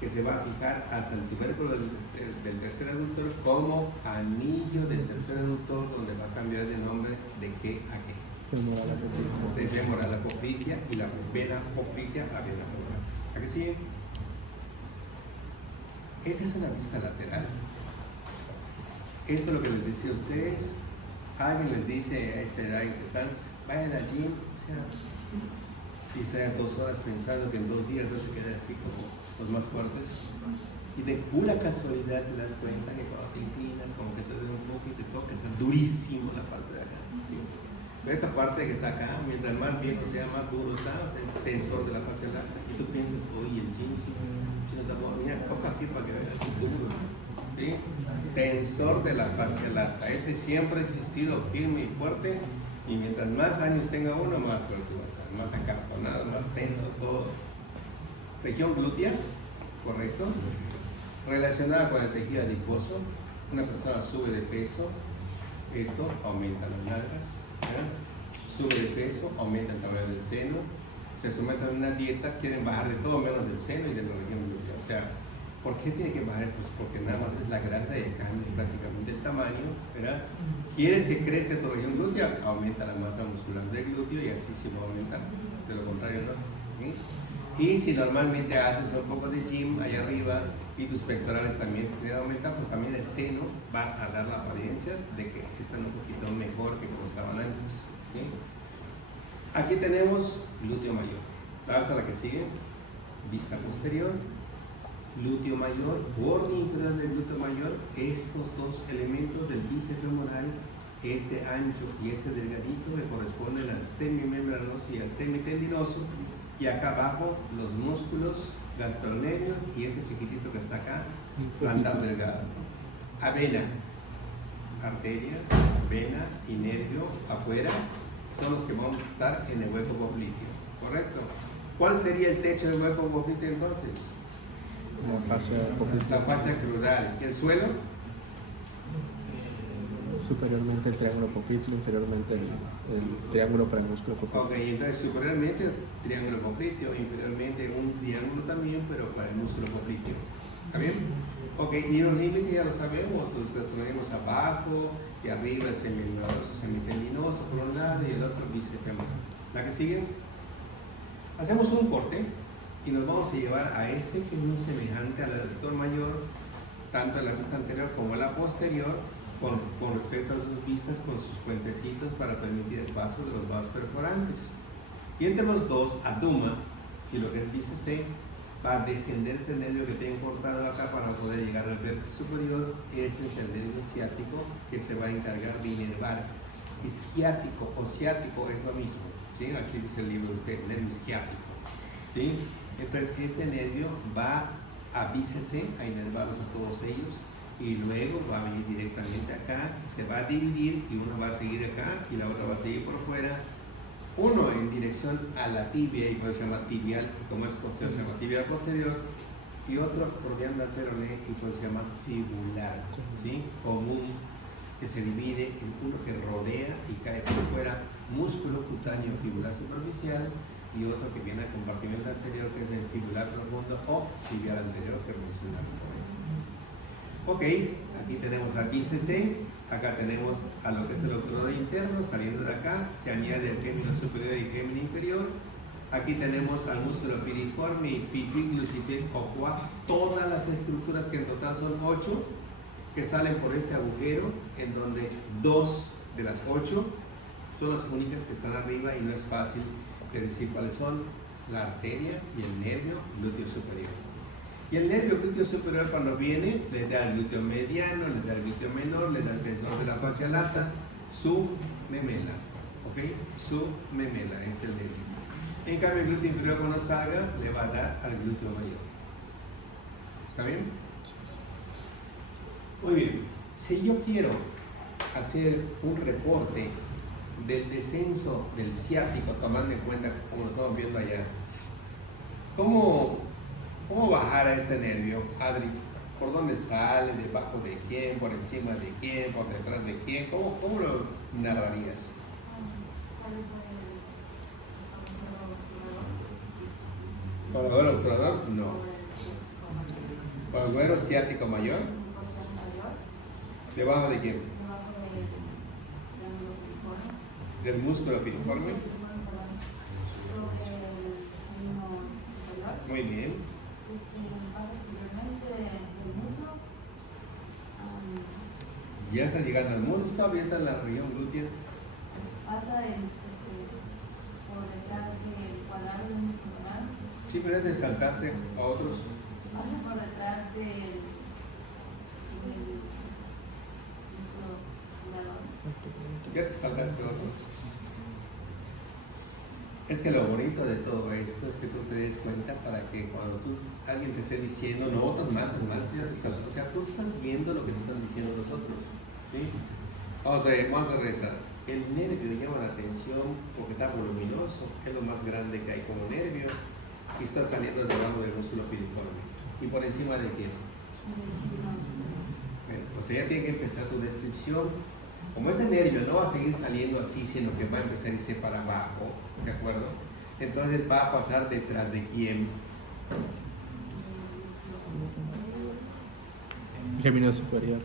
que se va a fijar hasta el tubérculo del tercer aductor como anillo del tercer aductor, donde va a cambiar de nombre de qué a qué. De femoral apocritia y la vena apocritia a vena femoral. ¿A qué sigue? Esta es una vista lateral. Esto es lo que les decía a ustedes. Alguien les dice a esta edad en que están, vayan al gym, y están 2 horas pensando que en 2 días no se quedan así como los más fuertes. Y de pura casualidad te das cuenta que cuando te inclinas, como que te duele un poco y te toca, está durísimo la parte de acá. ¿Sí? Pero esta parte que está acá, mientras más viejo sea, más duro está, o sea, el tensor de la fascia lata. Y tú piensas, oye, el gym, si no te puedo, mira, toca aquí para que veas el duro. ¿Sí? Tensor de la fascia lata. Ese siempre ha existido firme y fuerte. Y mientras más años tenga uno, más fuerte va a estar, más acartonado, más tenso, todo. Región glútea, correcto. Relacionada con el tejido adiposo, una persona sube de peso, esto aumenta las nalgas, ¿verdad? Sube de peso, aumenta el tamaño del seno, se someten a una dieta, quieren bajar de todo menos del seno y de la región glútea. O sea, ¿por qué tiene que bajar? Pues porque nada más es la grasa y cambia prácticamente el tamaño, ¿verdad? ¿Quieres que crezca tu región glútea? Aumenta la masa muscular del glúteo y así se va a aumentar. De lo contrario, no. ¿Sí? Y si normalmente haces un poco de gym allá arriba y tus pectorales también quieren aumentar, pues también el seno va a dar la apariencia de que están un poquito mejor que como estaban antes. ¿Sí? Aquí tenemos glúteo mayor. Vamos a la que sigue. Vista posterior. Glúteo mayor, borde inferior del glúteo mayor, estos dos elementos del bíceps femoral, este ancho y este delgadito, que corresponden al semimembranoso y al semitendinoso, y acá abajo los músculos gastrocnemios y este chiquitito que está acá, plantar delgada. Avena, arteria, vena y nervio afuera son los que vamos a estar en el hueco popliteo, ¿correcto? ¿Cuál sería el techo del hueco popliteo entonces? La fascia crural. ¿Y el suelo? Superiormente el triángulo popliteo, inferiormente el triángulo premusculo popliteo. Ok, entonces superiormente triángulo popliteo, inferiormente un triángulo también, pero para el músculo popliteo. ¿Está bien? Ok, y los límites ya lo sabemos, los tenemos abajo y arriba el semimembranoso, semitendinoso por un lado y el otro bíceps femoral. ¿La que sigue? Hacemos un corte y nos vamos a llevar a este que es muy semejante al aductor mayor, tanto en la vista anterior como en la posterior, con respecto a sus vistas, con sus puentecitos para permitir el paso de los vasos perforantes. Y entre los dos, aduma y lo que es BCC, va a descender este nervio que tengo cortado acá para poder llegar al vértice superior. Ese es el nervio ciático que se va a encargar de inervar. Isquiático o ciático es lo mismo, ¿sí? Así dice el libro de usted, nervio isquiático, ¿sí? Entonces este nervio va a BCC, a inervarlos a todos ellos, y luego va a venir directamente acá y se va a dividir, y uno va a seguir acá y la otra va a seguir por fuera, Uno en dirección a la tibia y por eso se llama tibial, y como es posterior se llama tibial posterior, y otro rodeando al peroné y por eso se llama fibular, ¿sí? Común, que se divide en uno que rodea y cae por fuera, músculo cutáneo fibular superficial, y otro que viene al compartimento anterior, que es el fibular profundo o tibial anterior, que mencionamos. Ok, aquí tenemos a bíceps, acá tenemos a lo que es el octonodo interno, saliendo de acá, se añade el gémino superior y gémino inferior. Aquí tenemos al músculo piriforme y pipiglus y pie ocuá, todas las estructuras que en total son 8, que salen por este agujero, en donde 2 de las 8 son las únicas que están arriba y no es fácil decir cuáles son: la arteria y el nervio glúteo superior. Y el nervio glúteo superior, cuando viene, le da el glúteo mediano, le da el glúteo menor, le da el tensor de la fascia lata, su memela. ¿Ok? Su memela es el nervio. En cambio, el glúteo inferior, cuando salga, le va a dar al glúteo mayor. ¿Está bien? Muy bien. Si yo quiero hacer un reporte del descenso del ciático, tomando en cuenta como lo estamos viendo allá, ¿cómo bajar a este nervio, Adri? ¿Por dónde sale? ¿Debajo de quién? ¿Por encima de quién? ¿Por detrás de quién? ¿Cómo lo narrarías? ¿Por el huero obturador? No. ¿Por el huero ciático mayor? ¿Debajo de quién? ¿Del músculo piriforme? Muy bien. Ya está llegando al muslo, está abierta en la región glútea. Pasa por detrás del cuadrado del muscular. Sí, pero te saltaste a otros. Pasa por detrás del músculo fundador. Ya te saltaste a otros. Es que lo bonito de todo esto es que tú te des cuenta para que cuando alguien te esté diciendo, no, tan mal, ya te saltas. O sea, tú estás viendo lo que te están diciendo los otros. ¿Sí? Vamos a regresar. El nervio llama la atención porque está voluminoso, es lo más grande que hay como nervio, y está saliendo debajo del músculo piriforme. ¿Y por encima de quién? Bueno, pues ya tiene que empezar tu descripción. Como este nervio no va a seguir saliendo así, sino que va a empezar a irse para abajo, ¿de acuerdo? Entonces va a pasar detrás de quién. Gémino superior.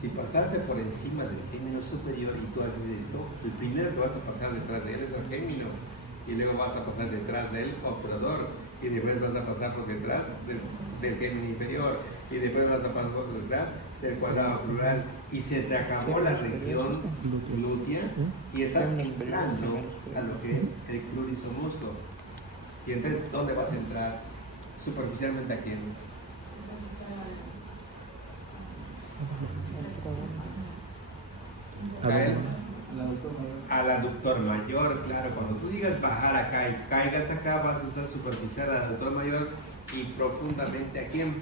Si pasaste por encima del gémino superior y tú haces esto, el primero que vas a pasar detrás de él es el gémino, y luego vas a pasar detrás del obturador, y después vas a pasar por detrás del gémino inferior, y después vas a pasar por detrás del cuadrado plural, y se te acabó la región glútea y estás entrando a lo que es el plurisomusto. Y entonces, ¿dónde vas a entrar? Superficialmente a quién. Al aductor mayor, claro. Cuando tú digas bajar acá y caigas acá, vas a estar superficial al aductor mayor y profundamente a quién.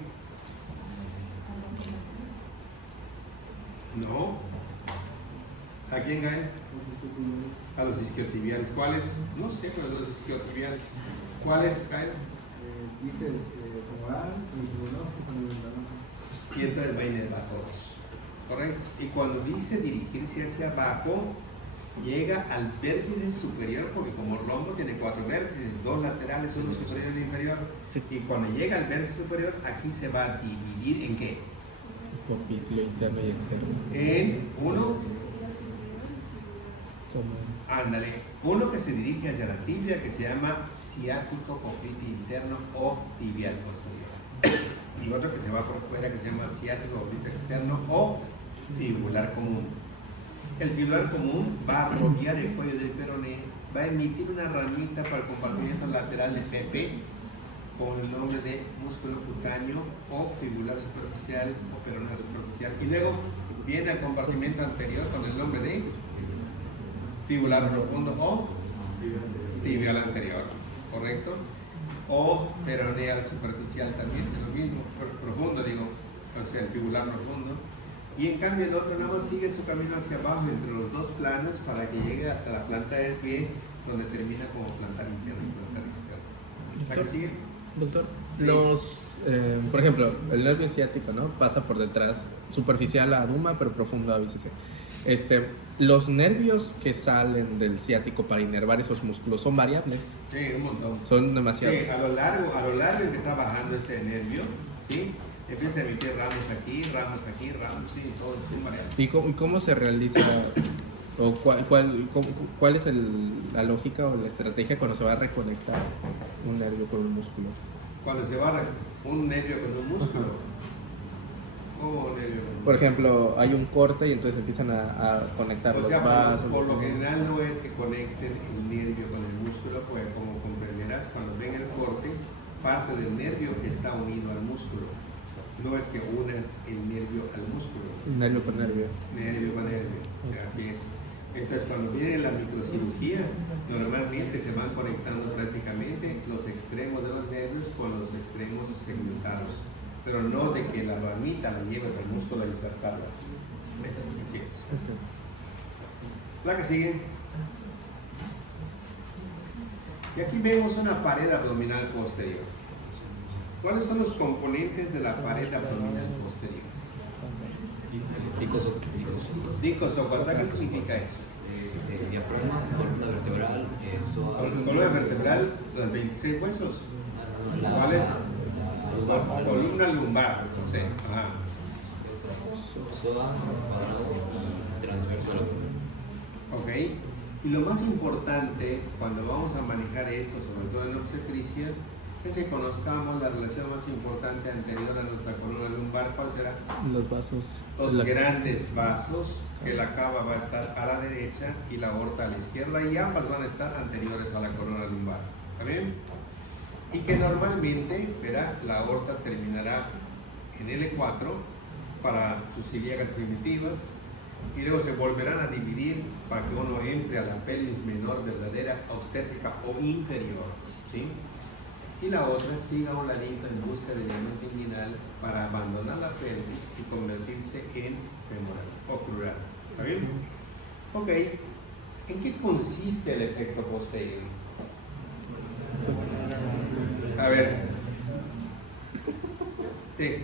No. ¿A quién cae? A los isquiotibiales. ¿Cuáles? No sé, pero los isquiotibiales. ¿Cuáles caen? Dice femoral y Y entonces va a inervar todos. ¿Correcto? Y cuando dice dirigirse hacia abajo, llega al vértice superior, porque como el hombro tiene 4 vértices, 2 laterales, uno superior y uno inferior. Sí. Y cuando llega al vértice superior, aquí se va a dividir en qué? Popítulo interno y externo. En uno. Ándale, uno que se dirige hacia la tibia, que se llama ciático popliteo interno o tibial posterior. Y otro que se va por fuera, que se llama ciático popliteo externo o fibular común. El fibular común va a rodear el cuello del peroné, va a emitir una ramita para el compartimiento lateral de PP con el nombre de músculo cutáneo o fibular superficial o peroneo superficial. Y luego viene al compartimento anterior con el nombre de fibular profundo o tibial anterior, ¿correcto? O peroneal superficial también, es lo mismo, profundo digo, o sea, el fibular profundo. Y en cambio el otro nada más sigue su camino hacia abajo entre los dos planos para que llegue hasta la planta del pie donde termina como plantar interno y plantar externo. ¿La que sigue? Doctor, Sí. por ejemplo, el nervio ciático, ¿no? Pasa por detrás, superficial a Duma, pero profundo a bíceps. Los nervios que salen del ciático para inervar esos músculos son variables, Sí, un montón. son demasiados. Sí, a lo largo en que está bajando este nervio, ¿sí? Empieza a emitir ramos aquí, sí, todo es variable. ¿Y cómo se realiza, o cuál es la lógica o la estrategia cuando se va a reconectar un nervio con un músculo? Cuando se va un nervio con un músculo, ¿cómo un nervio con un músculo? Por ejemplo, hay un corte y entonces empiezan a conectar O los sea, vasos. por lo general no es que conecten el nervio con el músculo, pues como comprenderás, cuando ven el corte, parte del nervio está unido al músculo. No es que unas el nervio al músculo. Nervio con nervio. Nervio con nervio, o sea, así es. Entonces, cuando viene la microcirugía, normalmente se van conectando prácticamente los extremos de los nervios con los extremos segmentados, pero no de que la ramita la llevas al músculo y insertarla. Así es. Okay. La que sigue. Y aquí vemos una pared abdominal posterior. ¿Cuáles son los componentes de la pared abdominal posterior? Dicosocuadra, ¿qué significa eso? Diafragma, columna vertebral, Columna vertebral, los 26 huesos. ¿Cuál es? Columna lumbar. Sí. Ajá. psoas, cuadrado y transverso a la columna. Ok. Y lo más importante cuando vamos a manejar esto, sobre todo en obstetricia, es que conozcamos la relación más importante anterior a nuestra columna lumbar. ¿Cuál será? Los vasos. Los grandes vasos, que la cava va a estar a la derecha y la aorta a la izquierda, y ambas van a estar anteriores a la columna lumbar. ¿Está bien? Y que normalmente, verá, la aorta terminará en L4 para sus ilíacas primitivas, y luego se volverán a dividir para que uno entre a la pelvis menor verdadera, obstétrica o inferior, ¿sí? Y la otra siga a un ladito en busca del ligamento inguinal para abandonar la pelvis y convertirse en femoral o crural. ¿Está bien? Ok. ¿En qué consiste el efecto Poseidon? A ver. Sí.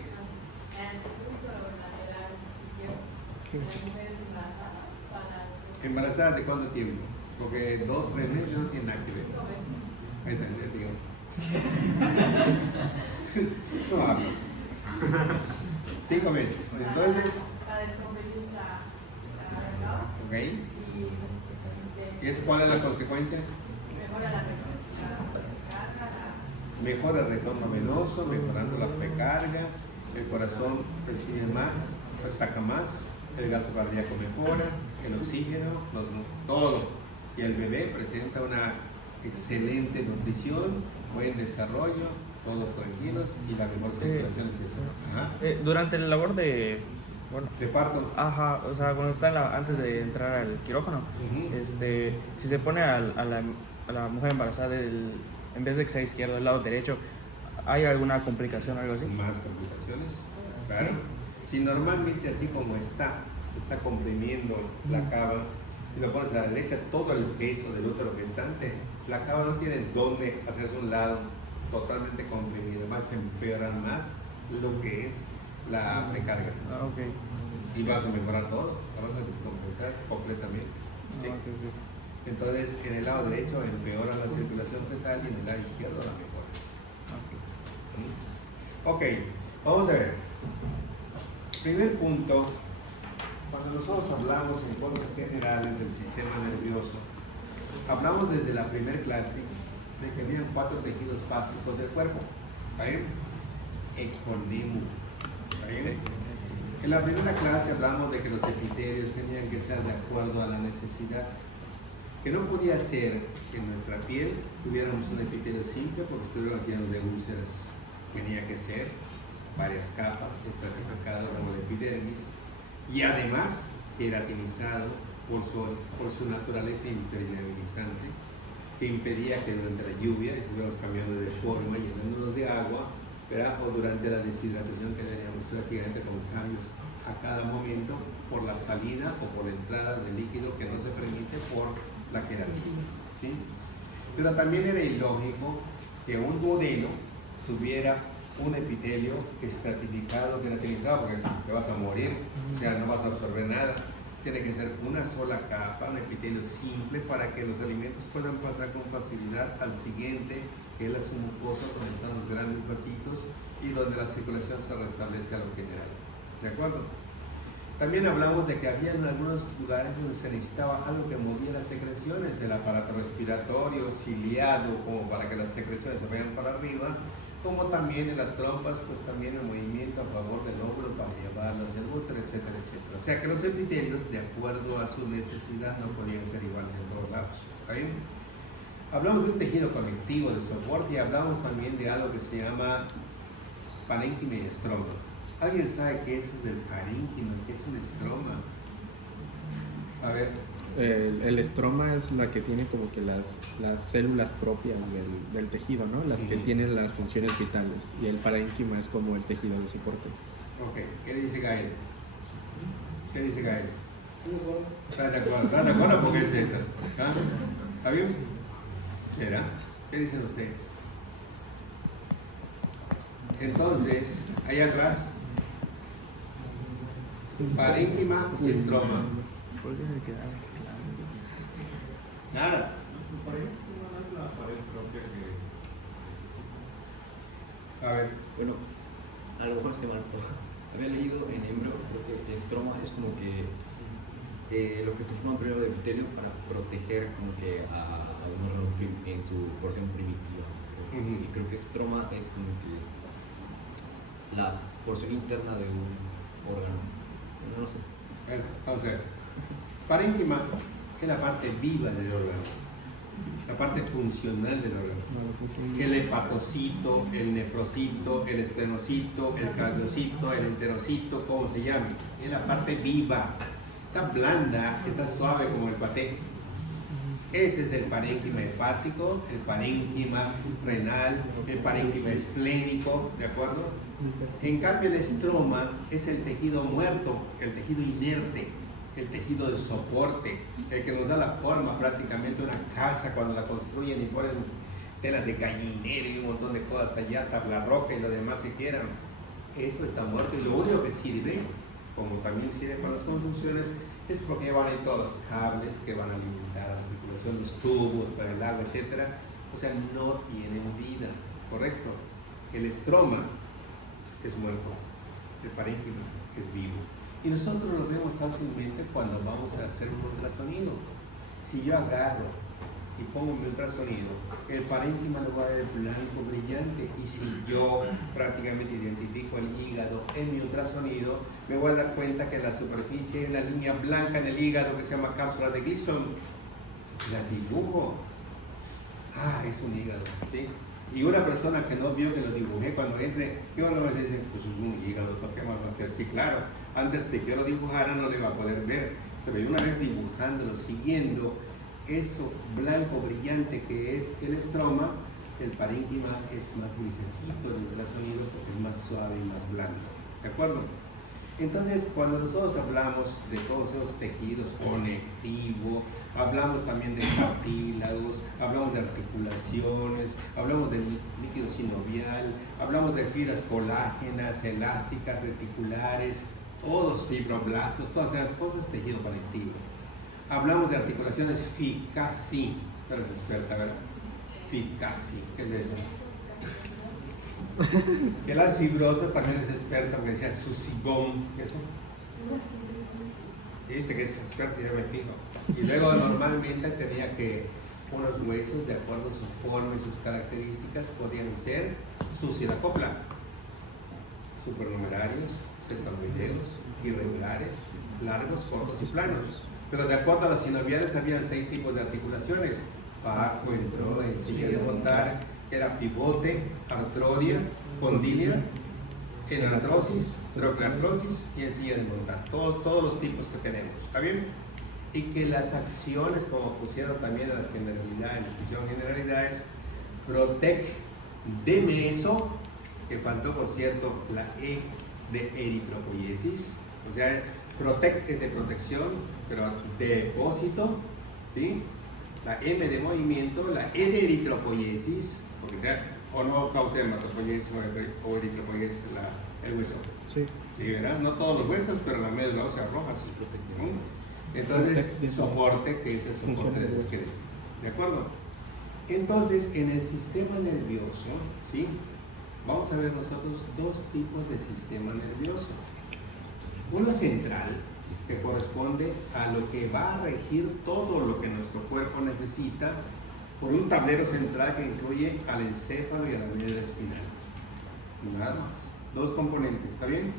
¿Embarazadas de cuánto tiempo? Porque 2, 3 meses no tiene nada que ver. Ahí está, ya digo. No hablo. 5 meses. Entonces. Ok. ¿Cuál es la consecuencia? Mejora el retorno venoso, mejorando la precarga, el corazón recibe más, pues saca más, el gasto cardíaco mejora, el oxígeno, todo. Y el bebé presenta una excelente nutrición, buen desarrollo, todos tranquilos y la mejor circulación es esa. Ajá. Durante la labor de parto. Ajá, o sea, cuando está antes de entrar al quirófano, si se pone a la mujer embarazada en vez de que sea izquierdo, del lado derecho, ¿hay alguna complicación o algo así? Más complicaciones, claro. ¿Sí? Si normalmente así como se está comprimiendo la cava y lo pones a la derecha, todo el peso del útero gestante, la cava no tiene dónde hacerse un lado totalmente comprimido, vas a empeorar más lo que es la precarga. Ah, ok. Y vas a mejorar todo, la vas a descompensar completamente. ¿Sí? Ah, okay. Entonces, en el lado derecho empeora la circulación fetal y en el lado izquierdo la mejoras. Ok, vamos a ver. Primer punto, cuando nosotros hablamos en cosas generales del sistema nervioso, hablamos desde la primera clase de que habían 4 tejidos básicos del cuerpo. ¿Está bien? Econemo. ¿Está bien? En la primera clase hablamos de que los epitelios tenían que estar de acuerdo a la necesidad. Que no podía ser que en nuestra piel tuviéramos un epitelio simple porque estuviéramos llenos de úlceras. Tenía que ser varias capas, estratificado como la epidermis, y además queratinizado por su naturaleza impermeabilizante, que impedía que durante la lluvia estuviéramos cambiando de forma, llenándonos de agua, ¿verdad? O durante la deshidratación que teníamos prácticamente con cambios a cada momento por la salida o por la entrada del líquido que no se permite por la queratina. ¿sí? Pero también era ilógico que un duodeno tuviera un epitelio estratificado, queratinizado, porque te vas a morir, o sea, no vas a absorber nada. Tiene que ser una sola capa, un epitelio simple, para que los alimentos puedan pasar con facilidad al siguiente, que es la submucosa, donde están los grandes vasitos y donde la circulación se restablece a lo general. ¿De acuerdo? También hablamos de que había en algunos lugares donde se necesitaba algo que movía las secreciones, el aparato respiratorio, ciliado, como para que las secreciones se vayan para arriba, como también en las trompas, pues también el movimiento a favor del óvulo para llevarlos del útero, etcétera, etcétera. O sea que los epitelios, de acuerdo a su necesidad, no podían ser iguales en todos lados. ¿Okay? Hablamos de un tejido conectivo de soporte y hablamos también de algo que se llama parénquima y estroma. ¿Alguien sabe qué es el parénquima? ¿Qué es un estroma? A ver. El estroma es la que tiene como que las células propias del tejido, ¿no? Las que tienen las funciones vitales. Y el parénquima es como el tejido de soporte. Ok, ¿qué dice Gael? ¿Qué dice Gael? ¿Estás de acuerdo? ¿Estás de acuerdo? Porque es esta. ¿Ah? ¿Está bien? ¿Será? ¿Qué dicen ustedes? Entonces, ahí atrás, parénquima y estroma. ¿Por qué se quedan las clases? Nada. Por ejemplo, no es la pared propia que... A ver. Bueno, a lo mejor es que mal, pero había leído en Embro, creo que estroma es como que lo que se forma primero de epitelio para proteger como que a un órgano en su porción primitiva. Y creo que estroma es como que la porción interna de un órgano. No lo sé. Bueno, vamos a ver. Parénquima es la parte viva del órgano, la parte funcional del órgano. El hepatocito, el nefrocito, el estenocito, el cardiocito, el enterocito, como se llame. Es la parte viva. Está blanda, está suave como el paté. Ese es el parénquima hepático, el parénquima renal, el parénquima esplénico, ¿de acuerdo? En cambio, el estroma es el tejido muerto, el tejido inerte, el tejido de soporte, el que nos da la forma prácticamente a una casa cuando la construyen y ponen telas de gallinero y un montón de cosas allá, tabla roca y lo demás que quieran. Eso está muerto y lo único que sirve, como también sirve para las construcciones, es porque van ahí todos los cables que van a alimentar a la circulación, los tubos para el agua, etc. O sea, no tienen vida, ¿correcto? El estroma es muerto, el parénquima es vivo. Y nosotros lo vemos fácilmente cuando vamos a hacer un ultrasonido. Si yo agarro y pongo mi ultrasonido, el parénquima lo va a ver blanco, brillante. Y si yo prácticamente identifico el hígado en mi ultrasonido, me voy a dar cuenta que en la superficie hay una línea blanca en el hígado que se llama cápsula de Gleason. La dibujo. Ah, es un hígado, ¿sí? Y una persona que no vio que lo dibujé, cuando entre, ¿qué van a decir? Pues es un hígado, ¿qué más va a hacer? Sí, claro, antes de que yo lo dibujara no lo iba a poder ver, pero una vez dibujándolo, siguiendo eso blanco brillante que es el estroma, el parénquima es más grisecito en el ultrasonido porque es más suave y más blanco, ¿de acuerdo? Entonces, cuando nosotros hablamos de todos esos tejidos conectivos, hablamos también de cartílagos, hablamos de articulaciones, hablamos del líquido sinovial, hablamos de fibras colágenas, elásticas, reticulares, todos fibroblastos, todas esas cosas, tejido conectivo. Hablamos de articulaciones Ficasi, tú eres experta, ¿verdad? Ficasi, ¿qué es eso? Que las fibrosas también es experta, porque decía Susigón, ¿eso? Viste que es experta, ya me fijo. Y luego normalmente tenía que unos huesos, de acuerdo a su forma y sus características, podían ser susidacopla, supernumerarios, sesamoideos, irregulares, largos, cortos y planos. Pero de acuerdo a las sinoviales habían 6 tipos de articulaciones. Paco entró en silla de montar, era pivote, artrodia, condilia, enartrosis, trocleartrosis y en silla de montar. Todos los tipos que tenemos, ¿está bien? Y que las acciones, como pusieron también en las generalidades, en las generalidades, Protec de meso, que faltó por cierto la E de eritropoiesis, o sea, Protec es de protección, pero de depósito, ¿sí? la M de movimiento, la E de eritropoiesis, porque o no causa hematopoiesis o eritropoiesis el hueso. Sí. Sí, ¿verdad? No todos los huesos, pero la médula ósea roja sí. Entonces, soporte, que es el soporte del esqueleto. ¿De acuerdo? Entonces, en el sistema nervioso, ¿sí? Vamos a ver nosotros dos tipos de sistema nervioso. Uno central, que corresponde a lo que va a regir todo lo que nuestro cuerpo necesita por un tablero central que incluye al encéfalo y a la médula espinal. Nada más. Dos componentes, ¿está bien?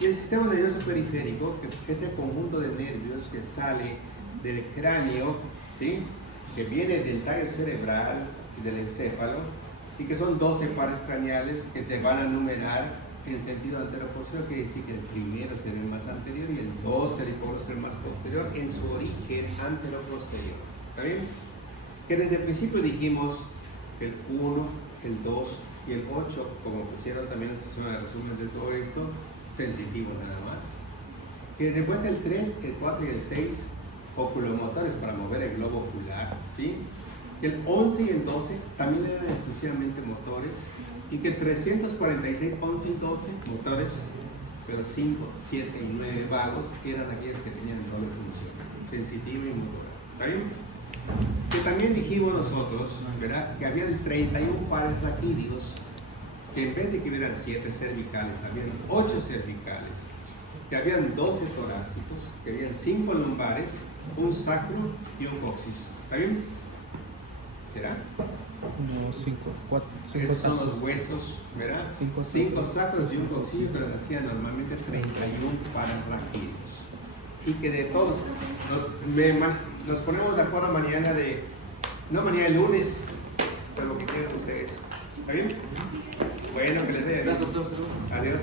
Y el sistema nervioso periférico, que es el conjunto de nervios que sale del cráneo, ¿sí? Que viene del tallo cerebral y del encéfalo, y que son 12 pares craneales que se van a numerar en sentido anteroposterior, quiere decir que el primero será el más anterior y el 2 será el más posterior en su origen anteroposterior. ¿Está bien? Que desde el principio dijimos que el 1, el 2 y el 8, como pusieron también esta zona de resumen de todo esto, sensitivo nada más. Que después el 3, el 4 y el 6, oculomotores para mover el globo ocular, ¿sí? Que el 11 y el 12 también eran exclusivamente motores, y que 346, 11 y 12 motores, pero 5, 7 y 9 vagos eran aquellas que tenían doble función, sensitiva y motora. ¿Está bien? Que también dijimos nosotros, ¿verdad?, que habían 31 pares raquídeos, que en vez de que hubieran 7 cervicales, habían 8 cervicales, que habían 12 torácicos, que habían 5 lumbares, un sacro y un coxis. ¿Está bien? ¿Verdad? Como 5, 4, 5 Esos son los huesos, ¿verdad? 5 sacros y un coxillo, pero se hacían normalmente 31 pares raquídeos. Y que de todos, nos ponemos de acuerdo mañana mañana el lunes, por lo que quieran ustedes. ¿Está bien? Bueno, que les vea. Gracias, doctor. Adiós.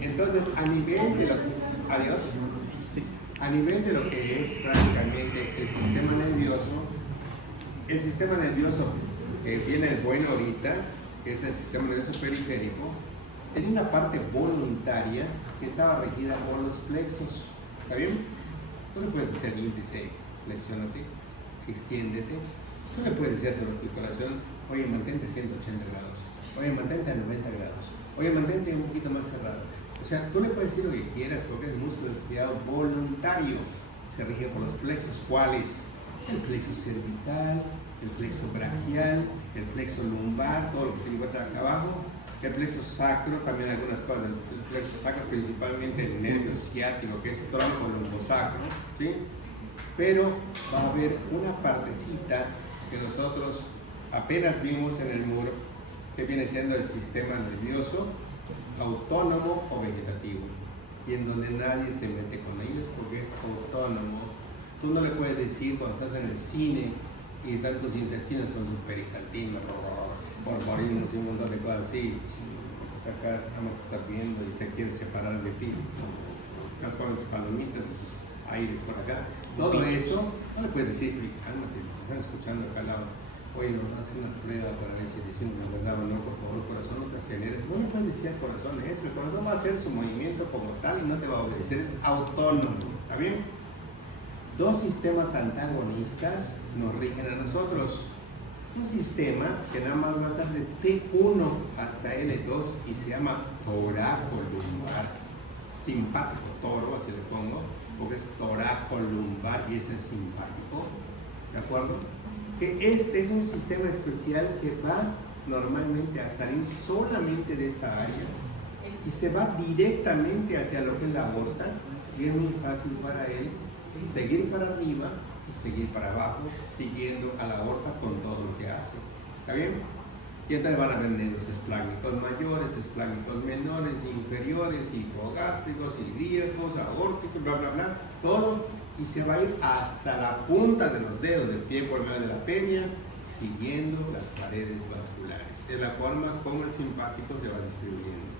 Entonces, a nivel de lo que es prácticamente el sistema nervioso, viene el bueno ahorita, que es el sistema nervioso periférico, tiene una parte voluntaria que estaba regida por los plexos. ¿Está bien? Tú le puedes decir al índice, flexiónate, extiéndete. Tú le puedes decir a tu articulación, oye, mantente a 180 grados, oye, mantente a 90 grados, oye, mantente un poquito más cerrado. O sea, tú le puedes decir lo que quieras porque es músculo estirado voluntario. Se rige por los plexos. ¿Cuáles? El plexo cervical, el plexo brachial, el plexo lumbar, todo lo que se encuentra acá abajo, el plexo sacro, también algunas cosas del plexo sacro, principalmente el nervio ciático, que es tronco lumbosacro, ¿sí? Pero va a haber una partecita que nosotros apenas vimos en el muro, que viene siendo el sistema nervioso autónomo o vegetativo, y en donde nadie se mete con ellos porque es autónomo. Tú no le puedes decir cuando estás en el cine y están tus intestinos con su peristaltismo, porforinos y un montón de cosas así, hasta acá nada más te estás viendo y te quieres separar de ti, estás con tus palomitas, tus aires por acá, todo eso, no le puedes decir, cálmate, te están escuchando acá al lado, oye, nos vas a hacer una prueba para ver si decimos la verdad o no, por favor, corazón, no te aceleres. No le puedes decir al corazón eso, el corazón va a hacer su movimiento como tal y no te va a obedecer, es autónomo. ¿Está bien? Dos sistemas antagonistas nos rigen a nosotros. Un sistema que nada más va a estar de T1 hasta L2 y se llama toracolumbar, simpático, toro, así le pongo, porque es toracolumbar y ese es simpático. ¿De acuerdo? Que este es un sistema especial que va normalmente a salir solamente de esta área y se va directamente hacia lo que es la aorta, y es muy fácil para él seguir para arriba y seguir para abajo, siguiendo a la aorta con todo lo que hace. ¿Está bien? Y entonces van a ver nervios espláncnicos mayores, espláncnicos menores, inferiores, hipogástricos, ilíacos, aórticos, bla, bla, bla, todo, y se va a ir hasta la punta de los dedos del pie por medio de la peña, siguiendo las paredes vasculares. Es la forma como el simpático se va distribuyendo.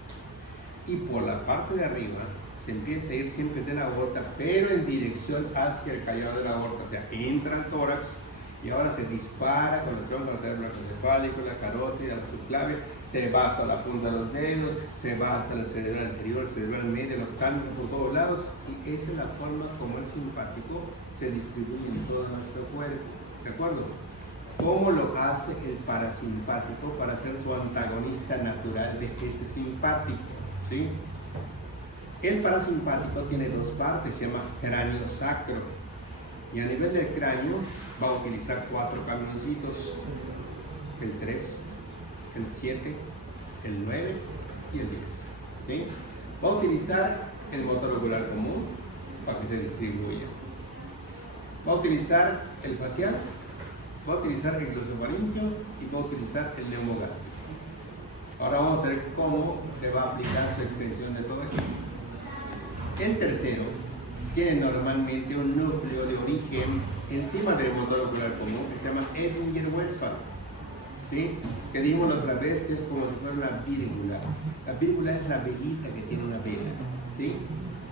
Y por la parte de arriba se empieza a ir siempre de la aorta, pero en dirección hacia el callado de la aorta, o sea, entra al tórax y ahora se dispara con el tronco lateral brachiocefálico, la carótida, la subclavia, se va hasta la punta de los dedos, se va hasta el cerebral anterior, el cerebral medio, los cálculos por todos lados, y esa es la forma como el simpático se distribuye en todo nuestro cuerpo. ¿de acuerdo? ¿Cómo lo hace el parasimpático para ser su antagonista natural de este simpático? ¿Sí? El parasimpático tiene dos partes, se llama cráneo sacro. Y a nivel del cráneo va a utilizar 4 camioncitos: el 3, el 7, el 9 y el 10. ¿Sí? Va a utilizar el motor ocular común para que se distribuya. Va a utilizar el facial, va a utilizar el glosofaringeo y va a utilizar el neumogástrico. Ahora vamos a ver cómo se va a aplicar su extensión de todo esto. El tercero tiene normalmente un núcleo de origen encima del motor ocular común que se llama Edinger-Westphal. ¿Sí? Que dijimos la otra vez que es como si fuera una vírgula. La vírgula es la velita que tiene una vela. ¿Sí?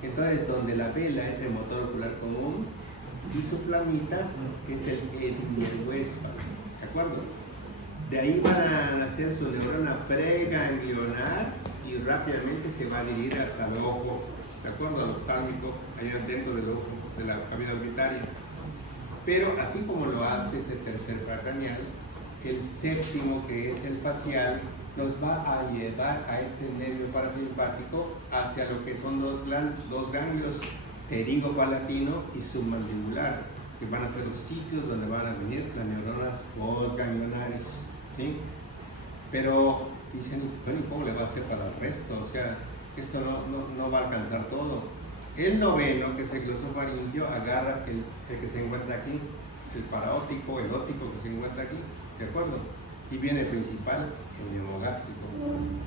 Entonces, donde la vela es el motor ocular común y su flamita es el Edinger-Westphal. ¿De acuerdo? De ahí van a nacer su neurona preganglionar y rápidamente se va a dirigir hasta el ojo, de acuerdo al oftálmico, allá dentro del ojo, de la cavidad orbitaria. Pero así como lo hace este tercer paracranial, el séptimo, que es el facial, nos va a llevar a este nervio parasimpático hacia lo que son dos ganglios, pterigopalatino y submandibular, que van a ser los sitios donde van a venir las neuronas postganglionares. ¿Sí? Pero dicen, bueno, ¿y cómo le va a hacer para el resto? O sea, esto no va a alcanzar todo. El noveno, que es el glosofaringeo, agarra el que se encuentra aquí, el paraótico, el ótico que se encuentra aquí, ¿de acuerdo? Y viene el principal, el neumogástrico.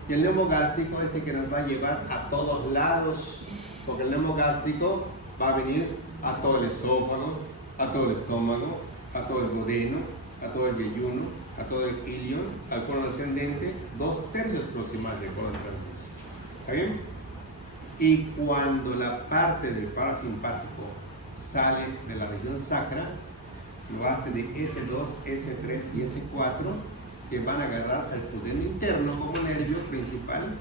Y el neumogástrico es el que nos va a llevar a todos lados, porque el neumogástrico va a venir a todo el esófago, a todo el estómago, a todo el duodeno, a todo el yeyuno, a todo el ilion, al colon ascendente, 2/3 proximal del colon transverso. ¿Está bien? Y cuando la parte del parasimpático sale de la región sacra, lo hace de S2, S3 y S4, que van a agarrar al pudendo interno como nervio principal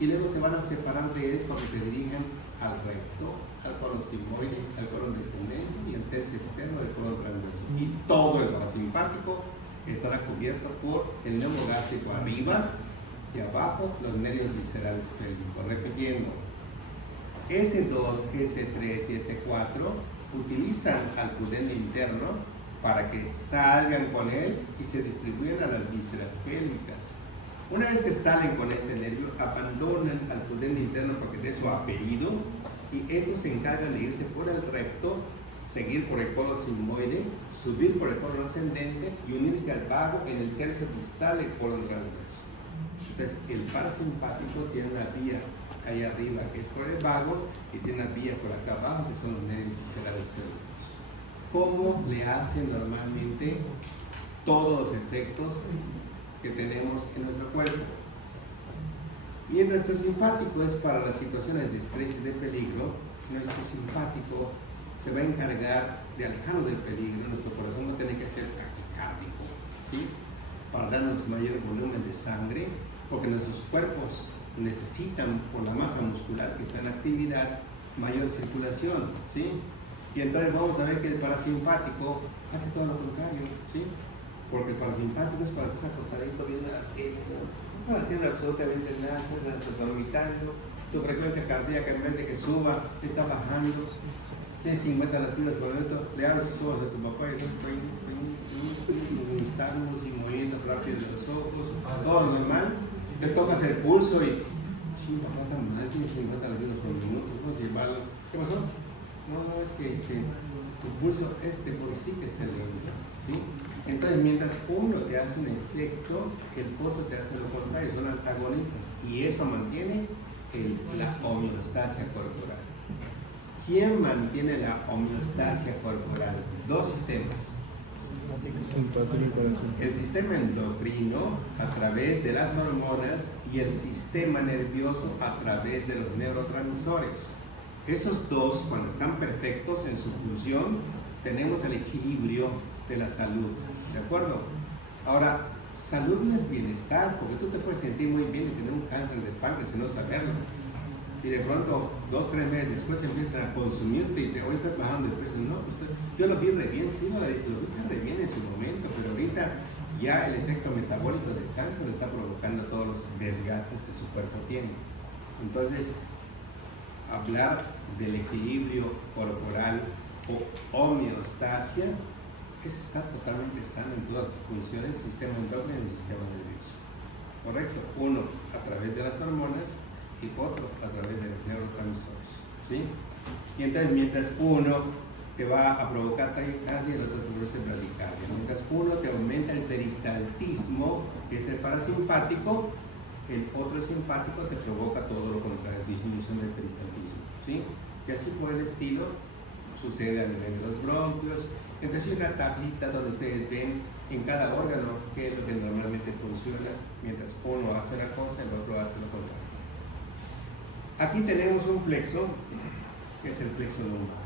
y luego se van a separar de él porque se dirigen al recto, al colon sigmoide, al colon descendente y al tercio externo del colon transverso. Y todo el parasimpático estará cubierto por el neumogástrico arriba y abajo los nervios viscerales pélvicos. Repitiendo, S2, S3 y S4 utilizan al pudendo interno para que salgan con él y se distribuyan a las vísceras pélvicas. Una vez que salen con este nervio, abandonan al pudendo interno porque de su apellido y estos se encargan de irse por el recto, seguir por el colon sigmoide, subir por el colon ascendente y unirse al vago en el tercio distal del colon transverso. Entonces, el parasimpático tiene una vía ahí arriba que es por el vago y tiene una vía por acá abajo que son los nervios viscerales pélvicos. ¿Cómo le hacen normalmente todos los efectos que tenemos en nuestro cuerpo? Mientras que el simpático es para las situaciones de estrés y de peligro, nuestro simpático se va a encargar de alejarnos del peligro. Nuestro corazón no tiene que ser taquicárdico, ¿sí? Para darnos mayor volumen de sangre, porque nuestros cuerpos necesitan, por la masa muscular que está en actividad, mayor circulación, ¿sí? Y entonces vamos a ver que el parasimpático hace todo lo contrario, ¿sí? Porque el parasimpático es cuando estás acostadito viendo la tele, ¿no? No estás haciendo absolutamente nada, estás dormitando, tu frecuencia cardíaca en vez de que suba, está bajando, tienes 50 latidos por minuto, le abres los ojos a tu papá y estamos y movimientos rápidos de los ojos, todo normal, le tocas el pulso y sí, papá está mal, tiene 50 latidos por minuto, ¿cómo se llama? ¿Qué pasó? No, es que tu pulso por sí que está lento, ¿sí? Entonces, mientras uno te hace un efecto, el otro te hace lo contrario, son antagonistas y eso mantiene la homeostasia corporal. ¿Quién mantiene la homeostasia corporal? Dos sistemas. El sistema endocrino a través de las hormonas y el sistema nervioso a través de los neurotransmisores. Esos dos, cuando están perfectos en su función, tenemos el equilibrio de la salud, ¿de acuerdo? Ahora, salud no es bienestar, porque tú te puedes sentir muy bien y tener un cáncer de páncreas y no saberlo. y de pronto 2-3 meses después empiezas a consumirte y hoy estás bajando de peso. No, pues yo lo vi re bien, sí, lo viste re bien en su momento, pero ahorita ya el efecto metabólico del cáncer le está provocando todos los desgastes que su cuerpo tiene. Entonces, hablar del equilibrio corporal o homeostasia es estar totalmente sano en todas sus funciones, sistema endocrino y sistema nervioso. ¿Correcto? Uno a través de las hormonas y otro a través de los neurotransmisores. ¿Sí? Y entonces, mientras uno te va a provocar taquicardia, el otro te produce bradicardia. Mientras uno te aumenta el peristaltismo, que es el parasimpático, el otro simpático te provoca todo lo contrario, disminución del peristaltismo. ¿Sí? Y así por el estilo sucede a nivel de los bronquios. Entonces hay una tablita donde ustedes ven en cada órgano qué es lo que normalmente funciona, mientras uno hace una cosa, el otro hace lo contrario. Aquí tenemos un plexo, que es el plexo lumbar.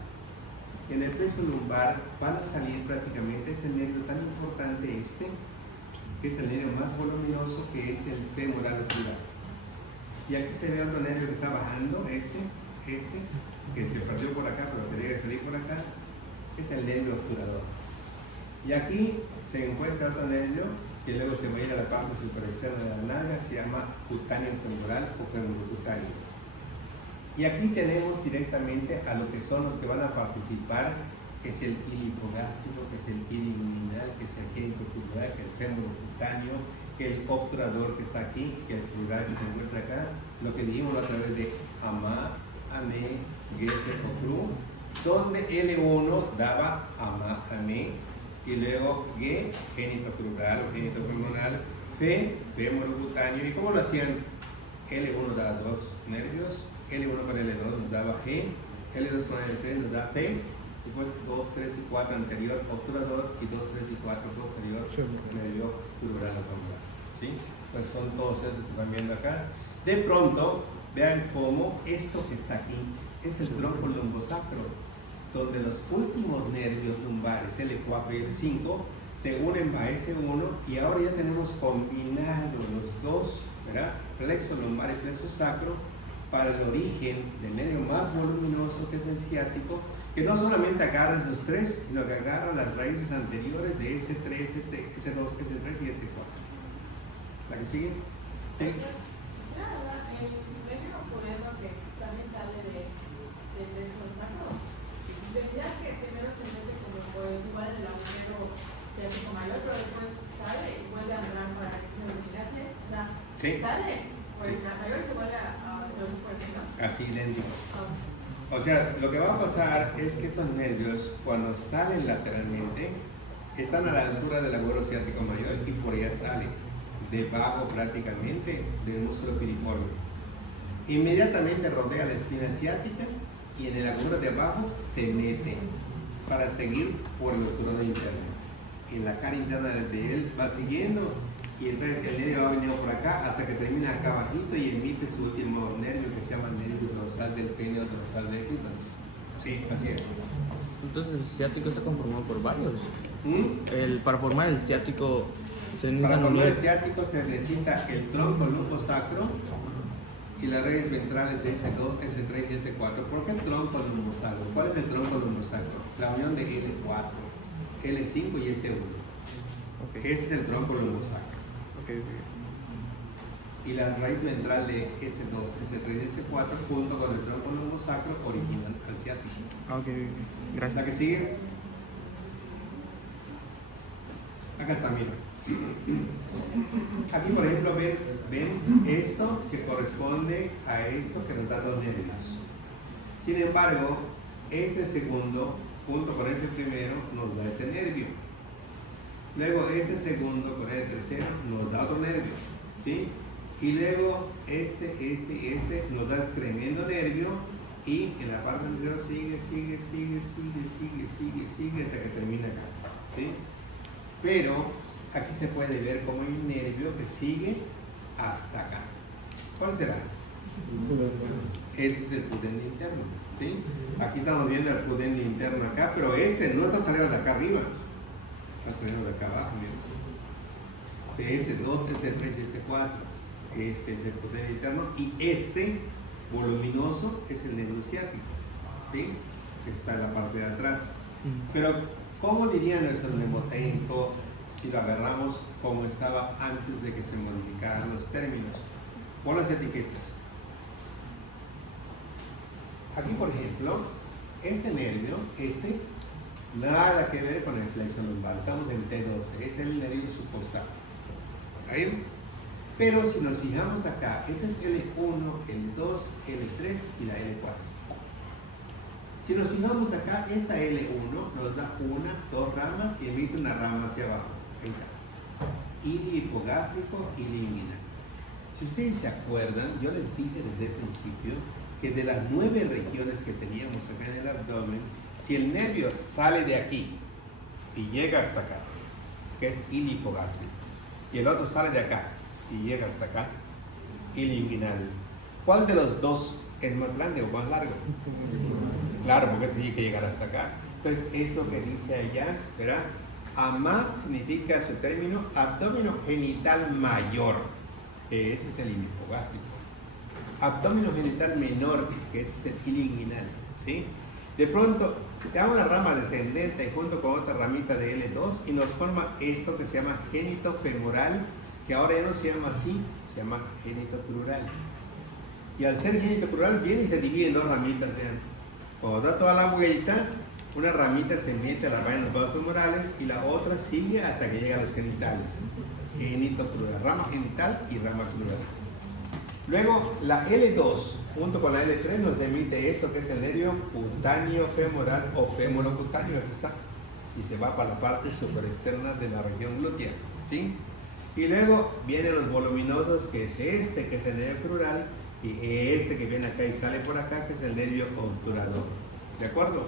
En el plexo lumbar van a salir prácticamente este nervio tan importante, que es el nervio más voluminoso, que es el femoral occipital. Y aquí se ve otro nervio que está bajando, que se perdió por acá, pero que debe salir por acá, es el nervio obturador. Y aquí se encuentra otro nervio que luego se va a ir a la parte superexterna de la nalga, se llama cutáneo femoral o femorocutáneo. Y aquí tenemos directamente a lo que son los que van a participar, que es el hilo hipogástrico, que es el hilo inguinal, que es el génito pulmonar, que es el femorocutáneo, que el obturador que está aquí, que el plural que se encuentra acá, lo que dijimos a través de AMA, AME, GETE o CRU, donde L1 daba AMA, AME, y luego G, génito plural o génito pulmonar, F, femorocutáneo. ¿Y cómo lo hacían? L1 daba 2 nervios, L1 con L2 nos daba G, L2 con L3 nos da P, después 2, 3 y 4 anterior obturador y 2, 3 y 4 posterior nervio plural o femoral. ¿Sí? Pues son todos esos que están viendo acá. De pronto, vean cómo esto que está aquí es el tronco lumbosacro, donde los últimos nervios lumbares, L4 y L5, se unen a S1 y ahora ya tenemos combinados los dos, ¿verdad? Plexo lumbar y plexo sacro, para el origen del nervio más voluminoso, que es el ciático, que no solamente agarra esos tres, sino que agarra las raíces anteriores de S3, S2, S3 y S4. ¿La que sigue? ¿Sí? Nada, el nervio poderno que también sale del plexo sacro. Decía que primero se mete como por el lugar del agujero ciático mayor, pero después sale y vuelve a entrar para que se dominase. O sea, Sí. sale por el mayor y se vuelve a por el menor. Así idéntico. O sea, lo que va a pasar es que estos nervios, cuando salen lateralmente, están a la altura del agujero ciático mayor y por allá salen, debajo prácticamente del músculo piriforme. Inmediatamente rodea la espina ciática y en el agujero de abajo se mete para seguir por el obturador interno. En la cara interna de él va siguiendo y entonces el nervio va venido por acá hasta que termina acá abajito y emite su último nervio que se llama nervio dorsal del pene o dorsal del clítoris. Sí, así es. Entonces el ciático está conformado por varios. ¿Mm? Para formar el ciático se Para necesitan formar el unir. ciático se necesita el tronco lumbosacro y las raíces ventrales de S2, S3 y S4. ¿Por qué tronco lumbosacro? ¿Cuál es el tronco lumbosacro? La unión de L4, L5 y S1. Okay. Ese es el tronco lumbosacro. Okay. Y la raíz ventral de S2, S3 y S4 junto con el tronco lumbosacro originan al ciático. Ok, gracias. La que sigue. Acá está, mira. Aquí, por ejemplo, ven esto que corresponde a esto que nos da dos nervios. Sin embargo, este segundo, junto con este primero, nos da este nervio. Luego, este segundo con el tercero nos da otro nervio. ¿Sí? Y luego, este nos da tremendo nervio. Y en la parte anterior sigue hasta que termina acá. ¿Sí? Pero aquí se puede ver como hay un nervio que sigue hasta acá. ¿Cuál será? Ese es el pudende interno. ¿Sí? Aquí estamos viendo el pudende interno acá, pero este no está saliendo de acá arriba. Está saliendo de acá abajo, miren. De S2, S3 y S4. Este es el pudende interno y este voluminoso es el nervio ciático, ¿sí? Que está en la parte de atrás. Pero, ¿cómo diría nuestro mnemotécnico si lo agarramos como estaba antes de que se modificaran los términos? Pon las etiquetas. Aquí, por ejemplo, este nervio, nada que ver con el plexo lumbar. Estamos en T12, es el nervio subcostal. ¿Okay? Pero si nos fijamos acá, este es L1, L2, L3 y la L4. Si nos fijamos acá, esta L1 nos da una, dos ramas y emite una rama hacia abajo. Ahí está. Ilio hipogástrico y inguinal. Si ustedes se acuerdan, yo les dije desde el principio que de las 9 regiones que teníamos acá en el abdomen, si el nervio sale de aquí y llega hasta acá, que es ilio hipogástrico, y el otro sale de acá y llega hasta acá, ilio inguinal, ¿cuál de los dos es más grande o más largo? Claro, porque tiene que llegar hasta acá. Entonces, es lo que dice allá, ¿verdad? AMA significa su término abdomino genital mayor, que ese es el ilio hipogástrico. Abdomino genital menor, que ese es el ilio inguinal, ¿sí? De pronto, te da una rama descendente junto con otra ramita de L2 y nos forma esto que se llama génito femoral, que ahora ya no se llama así, se llama génito crural. Y al ser génito crural viene y se divide en dos ramitas, vean. Cuando da toda la vuelta, una ramita se mete a la rama de los vasos femorales y la otra sigue hasta que llega a los genitales. Génito crural, rama genital y rama crural. Luego la L2 junto con la L3 nos emite esto que es el nervio cutáneo femoral o femorocutáneo, aquí está, y se va para la parte superexterna de la región glútea, ¿sí? Y luego vienen los voluminosos, que es este, que es el nervio crural, y este que viene acá y sale por acá, que es el nervio obturador, ¿de acuerdo?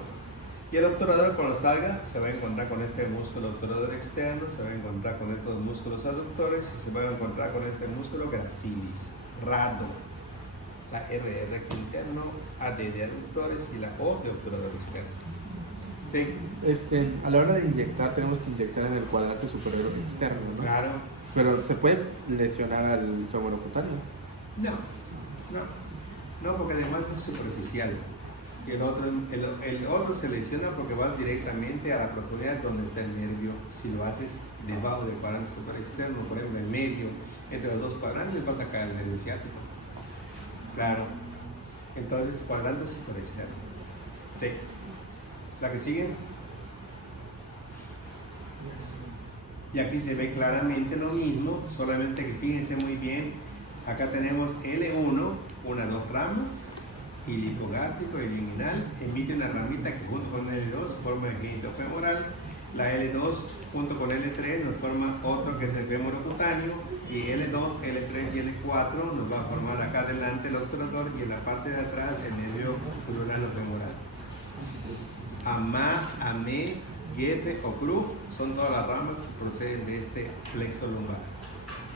Y el obturador cuando salga se va a encontrar con este músculo obturador externo, se va a encontrar con estos músculos aductores y se va a encontrar con este músculo gracilis, rado, la R de recto interno, AD de aductores y la O de obturador externo. ¿Sí? A la hora de inyectar, tenemos que inyectar en el cuadrante superior externo, ¿no? Claro. Pero ¿se puede lesionar al femorocutáneo? No, porque además es superficial. Y el otro se lesiona porque va directamente a la profundidad donde está el nervio. Si lo haces debajo del cuadrante super externo, por ejemplo, en medio, entre los dos cuadrantes, vas a sacar el nervio ciático. Claro. Entonces, cuadrante super externo. ¿Sí? ¿La que sigue? Y aquí se ve claramente lo mismo, solamente que fíjense muy bien. Acá tenemos L1, dos ramas, ilio hipogástrico y inguinal, emite una ramita que junto con L2 forma el génito femoral. La L2 junto con L3 nos forma otro que es el femorocutáneo, y L2, L3 y L4 nos va a formar acá adelante el obturador y en la parte de atrás el nervio crural o femoral. AMA, AME, GEFE o CRU son todas las ramas que proceden de este plexo lumbar.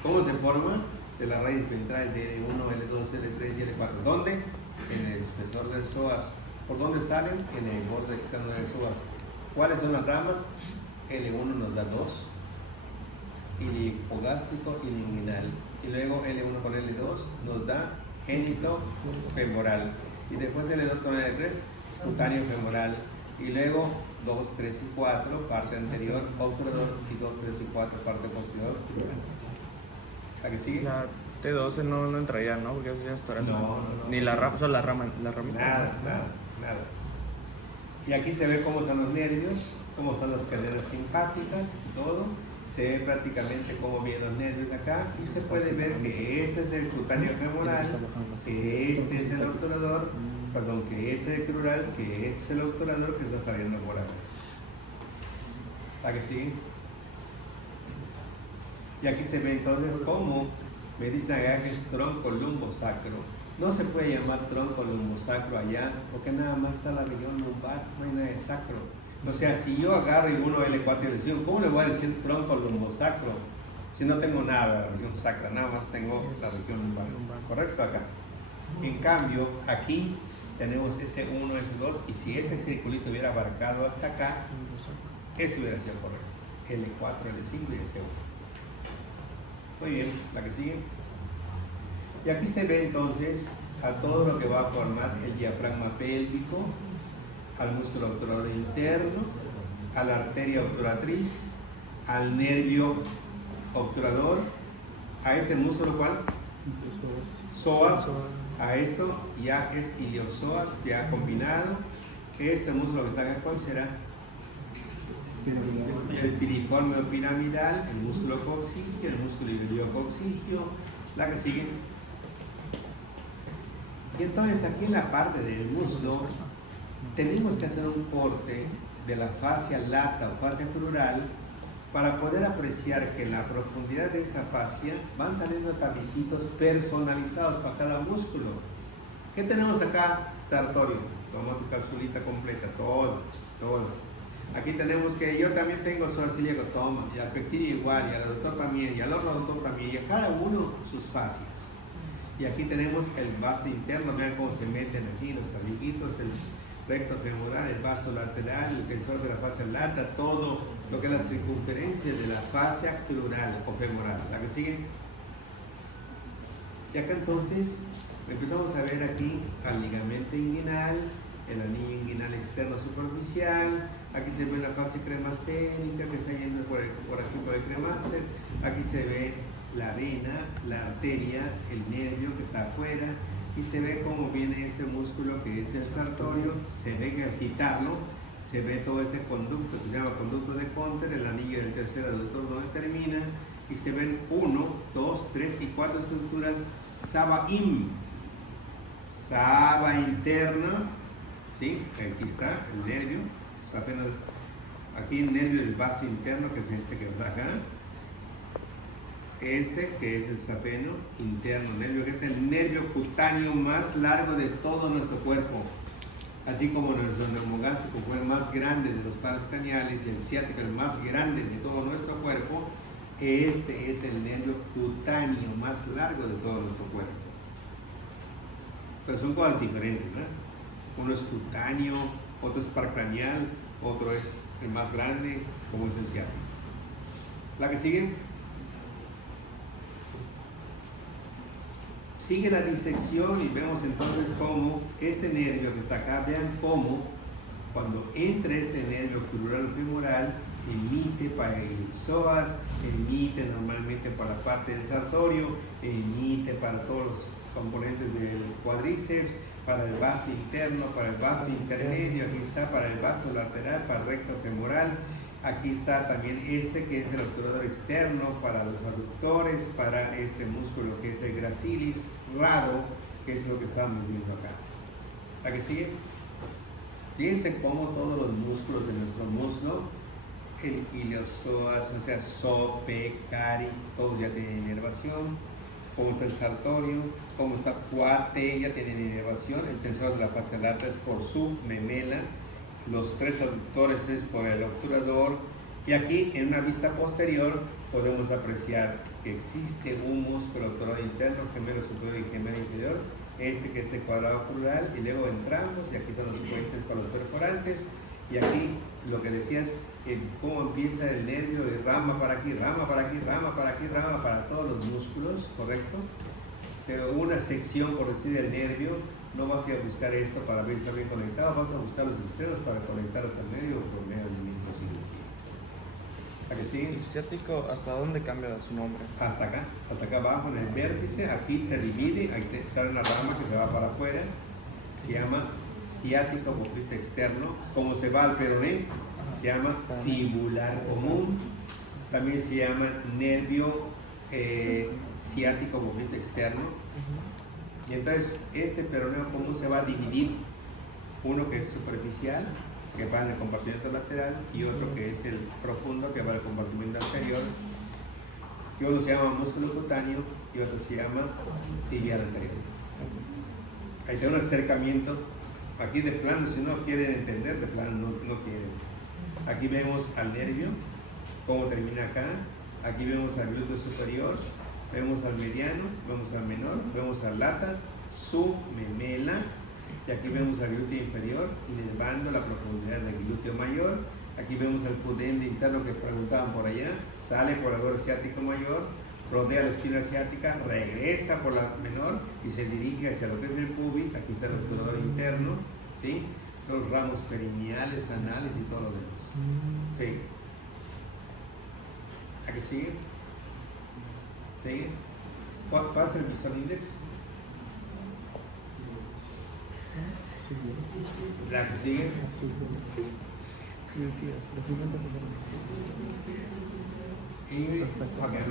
¿Cómo se forma? De la raíz ventral de L1, L2, L3 y L4. ¿Dónde? En el espesor del psoas. ¿Por dónde salen? En el borde externo del psoas. ¿Cuáles son las ramas? L1 nos da 2, ilio hipogástrico y inguinal. Y luego L1 con L2 nos da génito femoral. Y después L2 con L3, cutáneo femoral. Y luego 2, 3 y 4, parte anterior, obturador, y 2, 3 y 4, parte posterior. ¿La que sigue? La T12 no entraría, ¿no? Porque eso ya es torácico. No. Ni la rama, solo la rama. Nada. Y aquí se ve cómo están los nervios, cómo están las cadenas simpáticas y todo. Se ve prácticamente cómo vienen los nervios de acá y se puede ver que este es el cutáneo femoral, que este es el obturador, perdón, que este es el crural, que este es el obturador que está saliendo por acá. ¿La que sigue? Y aquí se ve entonces cómo me dicen allá que es tronco lumbosacro. No se puede llamar tronco lumbosacro allá porque nada más está la región lumbar, no hay nada de sacro. O sea, si yo agarro y uno L4 y le digo, ¿cómo le voy a decir tronco lumbosacro? Si no tengo nada de la región sacra, nada más tengo la región lumbar. ¿Correcto? Acá. En cambio, aquí tenemos ese 1, ese 2, y si este circulito hubiera abarcado hasta acá, eso hubiera sido correcto. L4, L5 y S1. Muy bien, la que sigue. Y aquí se ve entonces a todo lo que va a formar el diafragma pélvico, al músculo obturador interno, a la arteria obturatriz, al nervio obturador, a este músculo, ¿cuál? Psoas, a esto ya es iliopsoas, ya combinado. Este músculo que está acá, ¿cuál será? El piriforme piramidal, el músculo coccigio, el músculo iliococcigio, la que sigue. Y entonces aquí en la parte del muslo tenemos que hacer un corte de la fascia lata o fascia crural para poder apreciar que en la profundidad de esta fascia van saliendo tabiquitos personalizados para cada músculo. ¿Qué tenemos acá? Sartorio. Toma tu capsulita completa, todo. Aquí tenemos que yo también tengo psoas ilíaco, toma, y al pectín igual, y al doctor también, y al otro doctor también, y a cada uno sus fascias. Y aquí tenemos el vasto interno, vean cómo se meten aquí los tabiquitos, el recto femoral, el vasto lateral, el tensor de la fascia lata, todo lo que es la circunferencia de la fascia crural o femoral. ¿La que sigue? Y acá entonces empezamos a ver aquí al ligamento inguinal, el anillo inguinal externo superficial. Aquí se ve la fascia cremasténica que está yendo por aquí por el cremaster. Aquí se ve la vena, la arteria, el nervio que está afuera, y se ve cómo viene este músculo que es el sartorio. Se ve que al quitarlo se ve todo este conducto que se llama conducto de Conter, el anillo del tercer aductor donde termina, y se ven 1, 2, 3 y 4 estructuras Saba-im, Saba interna, ¿sí? Aquí está el nervio, aquí el nervio del vasto interno, que es este que está acá. Este que es el safeno interno nervio, que es el nervio cutáneo más largo de todo nuestro cuerpo. Así como nuestro neumogástrico fue el más grande de los pares craneales y el ciático el más grande de todo nuestro cuerpo, este es el nervio cutáneo más largo de todo nuestro cuerpo. Pero son cosas diferentes, ¿no? Uno es cutáneo, otro es paracraneal, otro es el más grande, como es el ciático. ¿La que sigue? Sigue la disección y vemos entonces cómo este nervio que está acá, vean cómo cuando entra este nervio crural femoral, emite para el psoas, emite normalmente para la parte del sartorio, emite para todos los componentes del cuádriceps, para el vasto interno, para el vasto intermedio, aquí está para el vasto lateral, para el recto femoral. Aquí está también este que es el obturador externo para los aductores, para este músculo que es el gracilis raro, que es lo que estamos viendo acá. ¿La que sigue? Fíjense cómo todos los músculos de nuestro muslo, el iliopsoas, o sea, sope, cari, todos ya tienen inervación. Cómo está el sartorio, cómo está cuate, ya tienen inervación. El tensor de la fascia lata es por su memela. Los tres aductores es por el obturador, y aquí en una vista posterior podemos apreciar que existe un músculo obturador interno, gemelo superior y gemelo inferior, este que es el cuadrado crural, y luego entramos y aquí están los puentes para los perforantes, y aquí lo que decías, cómo empieza el nervio de rama para aquí, rama para aquí, rama para aquí, rama para todos los músculos, ¿correcto? Una sección, por decir, del nervio. No vas a ir a buscar esto para ver si está bien conectado, vas a buscar los extremos para conectar hasta el medio por medio del mismo cirugía. ¿A que sí? ¿El ciático hasta dónde cambia su nombre? Hasta acá abajo en el vértice, aquí se divide, ahí sale una rama que se va para afuera, se llama ciático boflito externo. Como se va al peroné, se llama fibular común, también se llama nervio ciático boflito externo. Y entonces este peroneo común se va a dividir, uno que es superficial, que va en el compartimento lateral, y otro que es el profundo, que va al compartimento anterior, y uno se llama músculo cutáneo y otro se llama tibial anterior. Ahí está un acercamiento, aquí de plano, si no quieren entender, de plano no quieren. Aquí vemos al nervio, cómo termina acá, aquí vemos al glúteo superior, vemos al mediano, vemos al menor, vemos al lata, su memela, y aquí vemos al glúteo inferior, inervando la profundidad del glúteo mayor. Aquí vemos al pudende interno que preguntaban por allá, sale por el ciático mayor, rodea la espina ciática, regresa por la menor y se dirige hacia lo que es el pubis. Aquí está el obturador interno, ¿sí? Los ramos perineales, anales y todo lo demás. ¿Sí? ¿A qué sigue? ¿Sigue? ¿Cuál va a ser el visual index? ¿La que sigue? Y acá.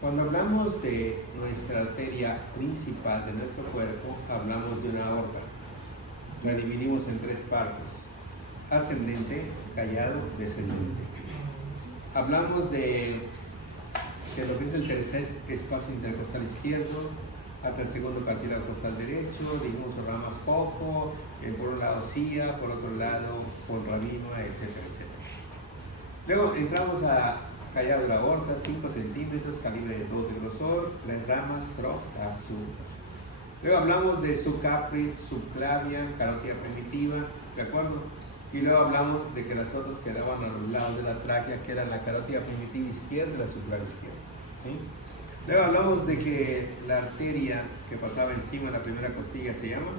Cuando hablamos de nuestra arteria principal de nuestro cuerpo, hablamos de una aorta. La dividimos en tres partes: ascendente, callado, descendente. Hablamos de lo que es el tercer espacio intercostal izquierdo, hasta el segundo cartílago costal derecho, dijimos ramas coco, por un lado cia, por otro lado rabino, etcétera, etcétera. Luego entramos a callado de la aorta, 5 centímetros, calibre de todo el grosor, las ramas, trop, azul. Luego hablamos de subcapri, subclavia, carótida primitiva, ¿de acuerdo? Y luego hablamos de que las otras quedaban a los lados de la tráquea, que eran la carótida primitiva izquierda y la subclavia izquierda, ¿sí? Luego hablamos de que la arteria que pasaba encima de la primera costilla se llama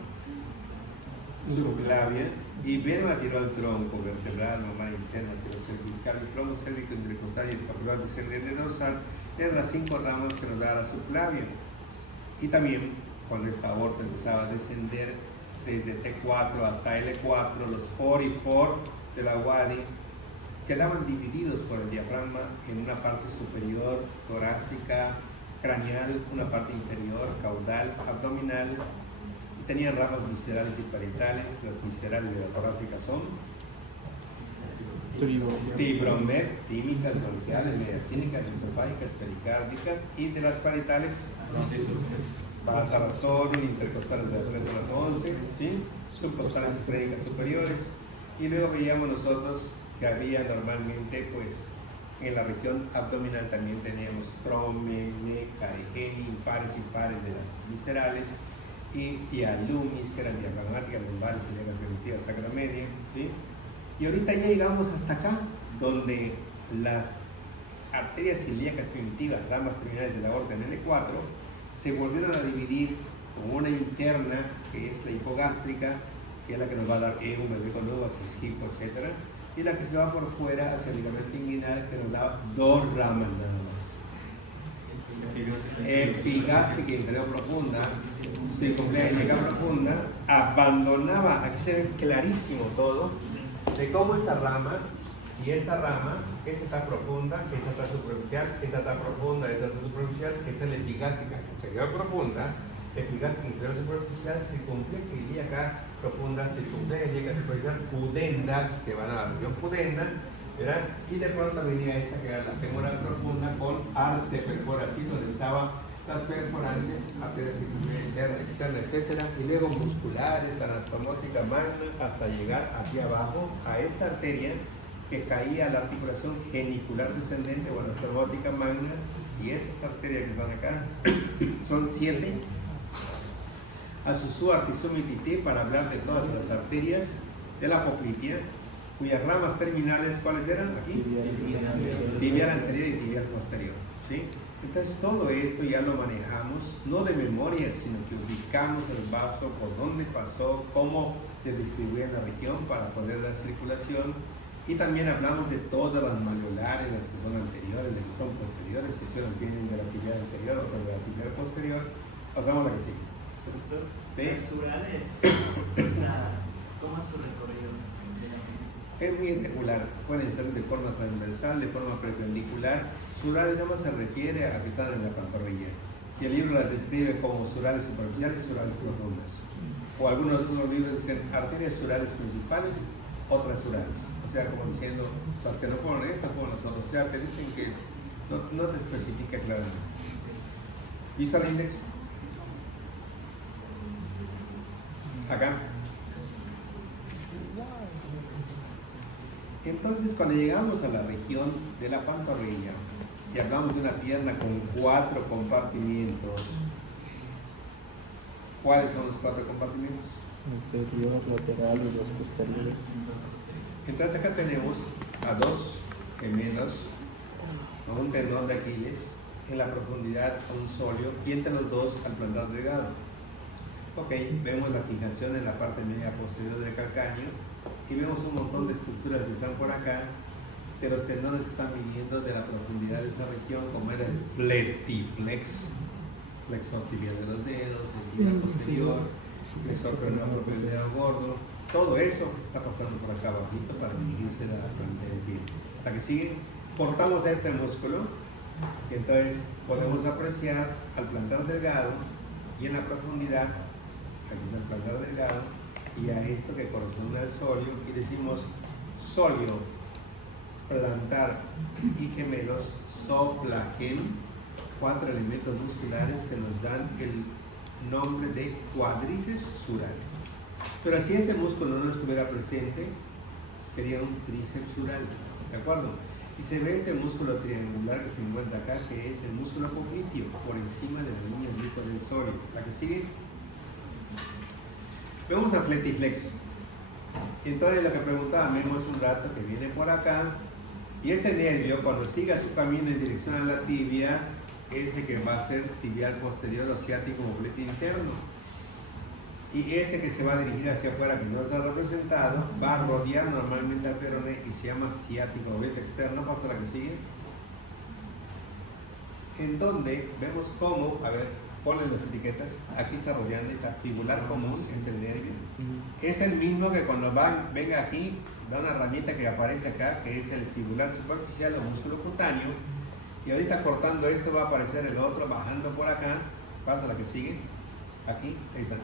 subclavia, y veno lateral al tronco vertebral, normal interno, cervical, el tronco cérvico intercostal y escapular descendente dorsal, eran las 5 ramas que nos da la subclavia. Y también, cuando esta aorta empezaba a descender desde T4 hasta L4, los 4 y 4 de la wadi quedaban divididos por el diafragma en una parte superior, torácica, craneal, una parte inferior, caudal, abdominal, y tenían ramas viscerales y parietales. Las viscerales de la torácica son fibromet, tímicas, bronquiales, mediastínicas, esofágicas, pericárdicas, y de las parietales basalazorum, intercostales de las 3 a las 11, ¿sí? Subcostales esféricas superiores, y luego veíamos nosotros que había normalmente, pues, en la región abdominal también teníamos trome, meca, egeni, impares y pares de las viscerales, y dialumis, que eran diafragmáticas, lumbares, ilíacas primitivas, sacromedia, ¿sí? Y ahorita ya llegamos hasta acá, donde las arterias ilíacas primitivas, ramas terminales de la aorta en L4, se volvieron a dividir con una interna, que es la hipogástrica, que es la que nos va a dar un bebé con nuevas, hipo, etc. Y la que se va por fuera hacia el ligamento inguinal, que nos da 2 ramas nada más. Epigástrica inferior profunda, circunfleja ilíaca profunda, abandonaba, aquí se ve clarísimo todo, de cómo esta rama y esta rama, esta está profunda, esta está superficial, esta está profunda, esta está superficial, esta es la epigástrica inferior profunda, epigástrica inferior superficial, circunfleja ilíaca profunda, circunfleja ilíaca superficial, pudendas, que van a la región pudenda, ¿verdad? Y de pronto venía esta que era la femoral profunda con arce perforación, donde estaban las perforantes, arterias circunfleja interna, externa, etc. Y luego musculares, anastomótica magna, hasta llegar aquí abajo a esta arteria que caía a la articulación genicular descendente o anastomótica magna. Y estas arterias que están acá son 7. Asusú artisumitité, para hablar de todas las arterias de la poplitea, cuyas ramas terminales, ¿cuáles eran? Aquí, tibial anterior y tibial posterior, ¿sí? Entonces todo esto ya lo manejamos, no de memoria, sino que ubicamos el vaso, por dónde pasó, cómo se distribuye en la región para poder dar circulación. Y también hablamos de todas las malleolares, las que son anteriores, las que son posteriores, que son vienen de la tibial anterior o de la tibial posterior. Pasamos a la que sigue. Los surales, o sea, ¿cómo es su recorrido? Es muy irregular, pueden ser de forma transversal, de forma perpendicular. Surales no se refiere a que están en la pantorrilla, y el libro las describe como surales superficiales y surales profundas, o algunos otros libros dicen arterias surales principales, otras surales, o sea, como diciendo las que no ponen estas, ponen las otras, o sea, te dicen que no te especifica claramente. ¿Viste el índice? Acá. Entonces, cuando llegamos a la región de la pantorrilla y hablamos de una pierna con 4 compartimientos, ¿cuáles son los 4 compartimientos? Anterior, lateral y los posteriores. Entonces acá tenemos a dos gemelos, a un tendón de Aquiles, en la profundidad a un sóleo y entre los dos al plantar delgado. Ok, vemos la fijación en la parte media posterior del calcáneo y vemos un montón de estructuras que están por acá, de los tendones que están viniendo de la profundidad de esa región, como era el fletiflex, flexor tibial de los dedos, el tibial posterior, flexor peroneo propio del dedo gordo, todo eso está pasando por acá abajito para dirigirse a la planta del pie. Hasta que sigue, cortamos este músculo y entonces podemos apreciar al plantar delgado y en la profundidad, aquí está el plantar delgado, y a esto que corresponde al sóleo, y decimos sóleo, plantar y gemelos, soplagem, 4 elementos musculares que nos dan el nombre de cuádriceps sural. Pero si este músculo no estuviera presente, sería un tríceps sural, ¿de acuerdo? Y se ve este músculo triangular que se encuentra acá, que es el músculo popliteo, por encima de la línea obliqua del sóleo. La que sigue. Vemos a fletiflex. Entonces lo que preguntaba Memo hace un rato, que viene por acá, y este nervio cuando siga su camino en dirección a la tibia, es el que va a ser tibial posterior o ciático popliteo interno. Y este que se va a dirigir hacia afuera, que no está representado, va a rodear normalmente al peroné y se llama ciático popliteo externo. Pasa la que sigue. En donde vemos cómo, a ver, ponle las etiquetas, aquí está rodeando, está fibular común, es el nervio. Es el mismo que cuando venga aquí, da una ramita que aparece acá, que es el fibular superficial o músculo cutáneo. Y ahorita cortando esto va a aparecer el otro, bajando por acá. Pasa la que sigue. Aquí, ahí está.